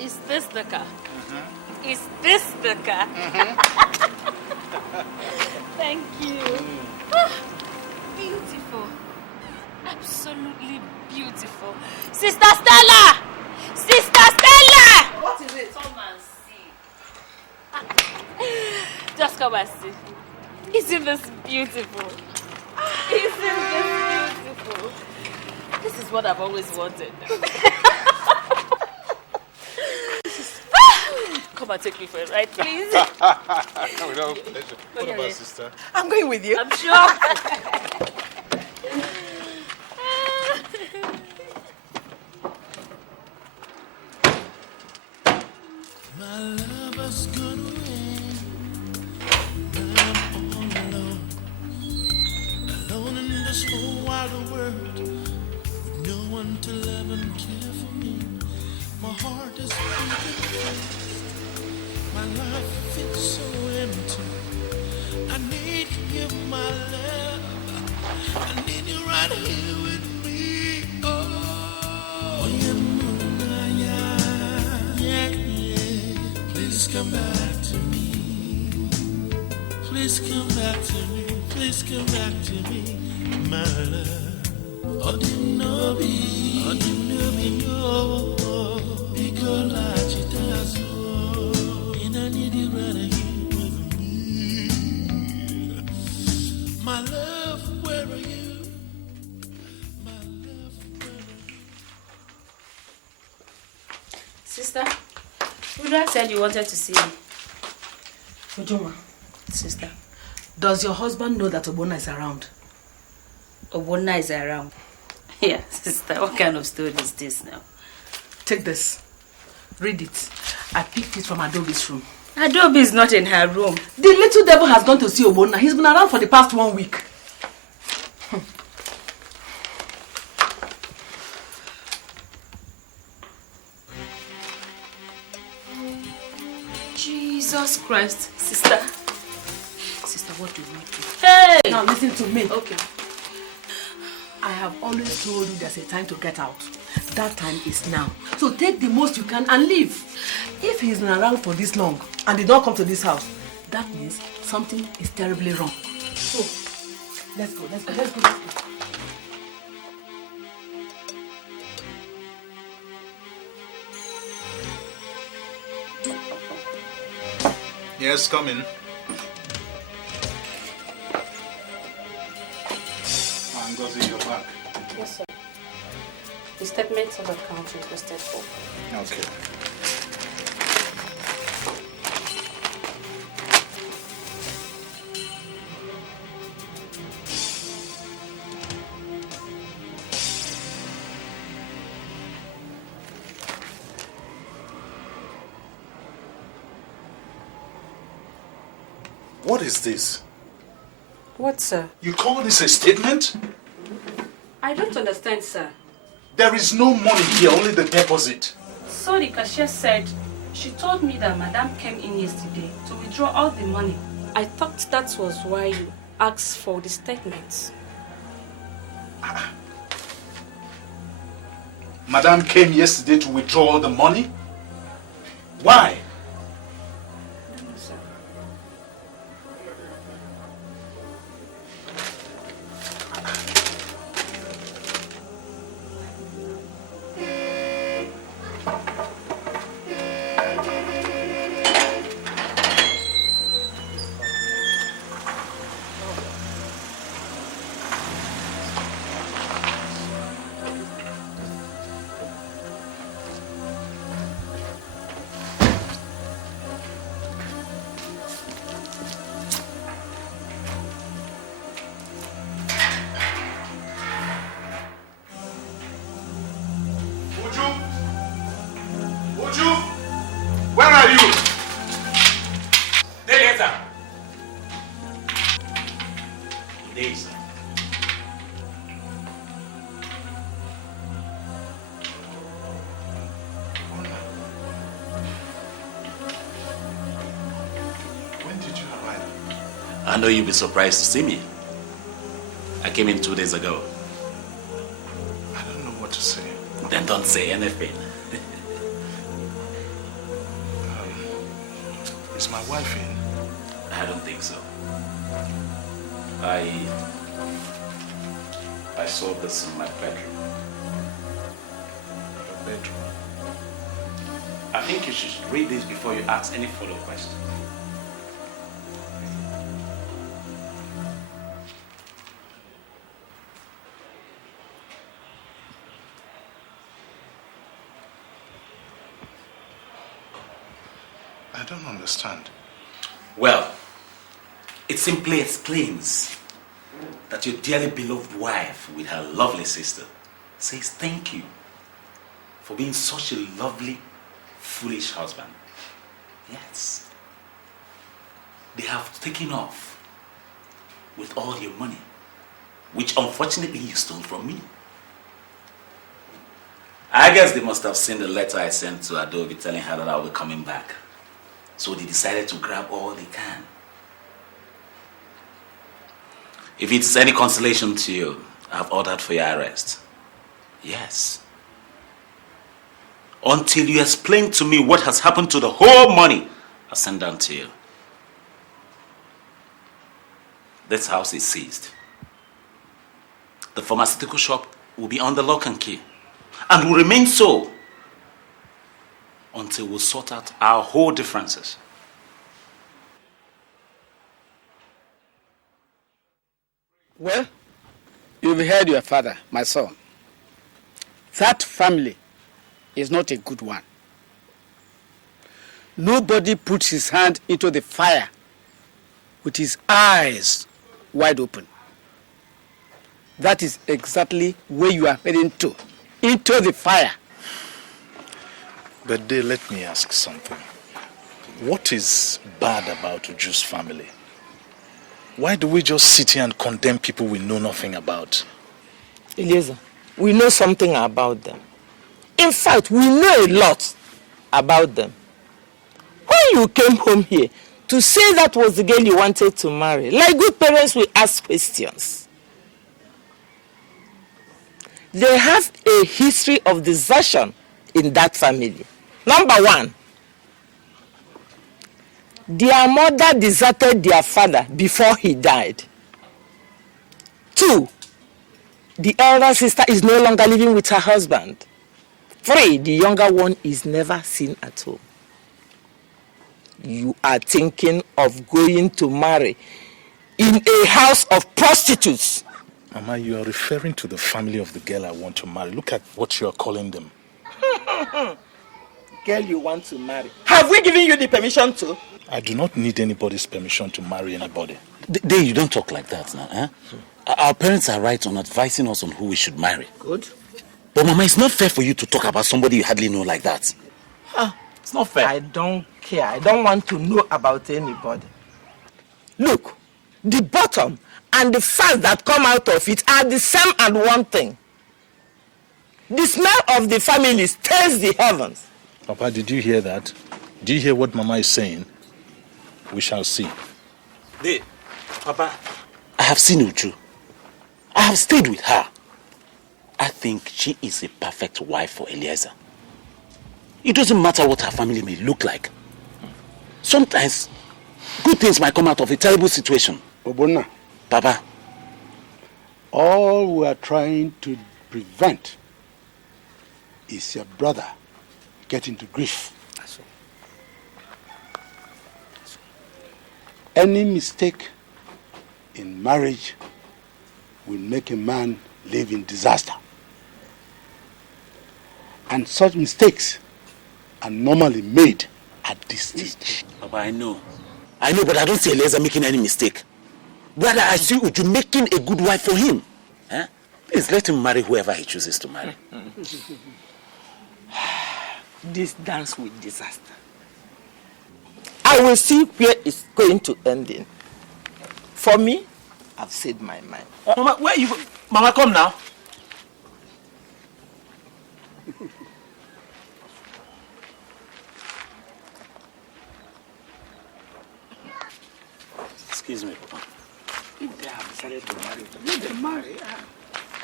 Is this the car? Is this the car? Thank you. Ah, beautiful. Absolutely beautiful. Sister Stella! Sister Stella! What is it? Come and see. Just come and see. Isn't this beautiful? Isn't this beautiful? This is what I've always wanted. Come and take me for a ride, please. With all pleasure. What about sister? I'm going with you. I'm sure. My lover's gone away. Now I'm all alone. Alone in this whole wide world. With no one to love and care for me. My heart is beating. My life feels so empty. I need you, my love. I need you right here with me. Oh, yeah, please come back to me. Please come back to me. Please come back to me, my love. Oh, didn't know me, no. Because I does. And I need you right here with me. My love, where are you? My love, where are you? Sister, Rudra said you wanted to see me. Ujuma, Sister, does your husband know that Obona is around? Obona is around. Yeah, sister, what kind of story is this now? Take this. Read it. I picked it from Adobe's room. Adobe is not in her room. The little devil has gone to see Obona. He's been around for the past 1 week. Jesus Christ, sister. Sister, what do we do? Hey! Now listen to me. Okay. I have always told you there's a time to get out. That time is now. So take the most you can and leave. If he's been around for this long and did not come to this house, that means something is terribly wrong. So, let's go. Yes, come in. Ngozi, you're back. Yes, sir. The statements of account requested for. Okay. What is this? What, sir? You call this a statement? I don't understand, sir. There is no money here, only the deposit. So the cashier said she told me that Madam came in yesterday to withdraw all the money. I thought that was why you asked for the statements. Madam came yesterday to withdraw all the money? Why? I know you'll be surprised to see me. I came in 2 days ago. I don't know what to say. Then don't say anything. Is my wife in? I don't think so. I saw this in my bedroom. Your bedroom? I think you should read this before you ask any follow question. I don't understand. Well, it simply explains that your dearly beloved wife with her lovely sister says thank you for being such a lovely, foolish husband. Yes. They have taken off with all your money, which unfortunately you stole from me. I guess they must have seen the letter I sent to Adobe telling her that I'll be coming back. So they decided to grab all they can. If it's any consolation to you, I've ordered for your arrest. Yes. Until you explain to me what has happened to the whole money I sent down to you. This house is seized. The pharmaceutical shop will be under lock and key, and will remain so until we sort out our whole differences. Well, you've heard your father, my son. That family is not a good one. Nobody puts his hand into the fire with his eyes wide open. that is exactly where you are heading to, into the fire. But Day, let me ask something. What is bad about Uju's family? Why do we just sit here and condemn people we know nothing about? Eliezer, we know something about them. In fact, we know a lot about them. When you came home here to say that was the girl you wanted to marry, like good parents will ask questions. They have a history of desertion in that family. Number one, their mother deserted their father before he died. 2, the elder sister is no longer living with her husband. 3, the younger one is never seen at home. You are thinking of going to marry in a house of prostitutes. Mama, you are referring to the family of the girl I want to marry. Look at what you are calling them. Girl you want to marry. Have we given you the permission to? I do not need anybody's permission to marry anybody. Day, you don't talk like that now, eh? Our parents are right on advising us on who we should marry. Good. But Mama, it's not fair for you to talk about somebody you hardly know like that. It's not fair. I don't care. I don't want to know about anybody. Look, the bottom and the fat that come out of it are the same and one thing. The smell of the family stirs the heavens. Papa, did you hear that? Do you hear what Mama is saying? We shall see. Papa, I have seen Uju. I have stayed with her. I think she is a perfect wife for Eliezer. It doesn't matter what her family may look like. Sometimes, good things might come out of a terrible situation. Obonna. Papa. All we are trying to prevent is your brother getting to grief. Any mistake in marriage will make a man live in disaster. And such mistakes are normally made at this stage. Papa, I know, but I don't see Eliezer making any mistake. Brother, I see Uju making a good wife for him. Eh? Please let him marry whoever he chooses to marry. This dance with disaster. I will see where it's going to end in. For me, I've said my mind. Mama, where are you? Mama, come now. Excuse me, Papa. If they have decided to marry, let them marry.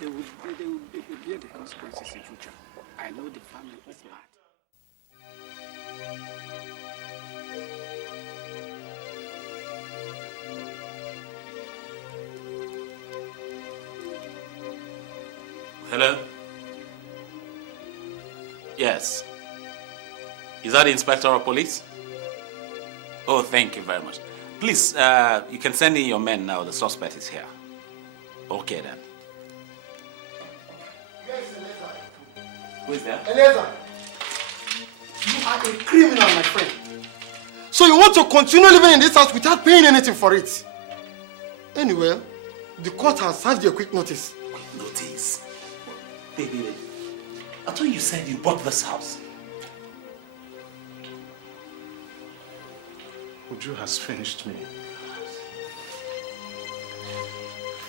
They will bear the consequences in future. I know the family is bad. Hello? Yes. Is that the Inspector of Police? Oh, thank you very much. Please, you can send in your men now. The suspect is here. Okay, then. Who is there? Eliezer, you are a criminal, my friend. So you want to continue living in this house without paying anything for it? Anyway, the court has served you a quick notice. Quick notice? Baby, I thought you said you bought this house. Uju has finished me.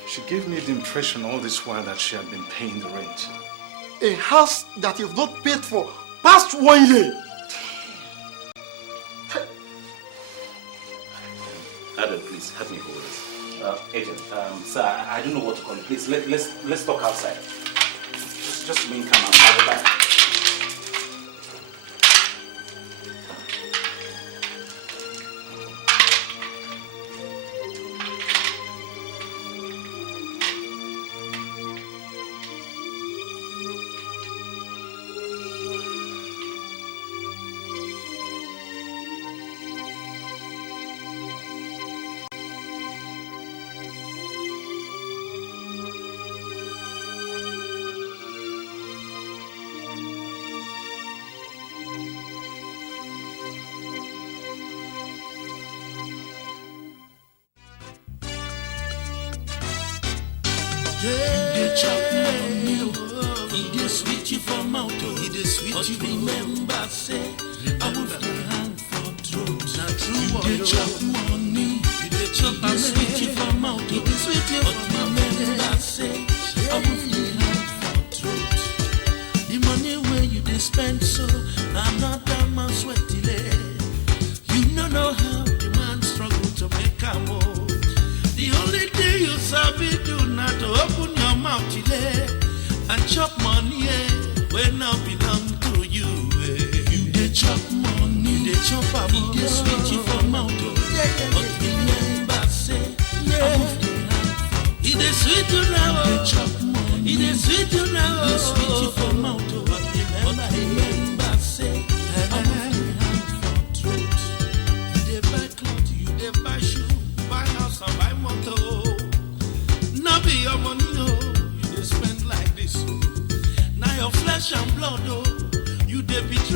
She gave me the impression all this while that she had been paying the rent. A house that you've not paid for past 1 year. Adam, please help me hold this. Agent, sir, I don't know what to call you. Please, let's talk outside. Just remain calm. I'll be back. But you remember, say, I will hand for truth. Now true, you dey chop money, you dey chop and sweet you for mouth, you dey sweet you for mouth. Remember, say, I will hand for truth. The money where you dey spend so, another man sweat delay. You know how the man struggle to make a move. The only thing you sabi do now to open your mouth delay and chop money when now belong to you. You dey chop money, you dey chop a money, dey sweet you for mouth. But remember, say, it dey sweet you now. You dey chop money, it dey sweet you now. It dey sweet you for mouth. But remember, say, buy shoe, buy house, and buy motor. Now be your money, oh. You dey spend like this, oh. Now your flesh and blood, oh. You dey betray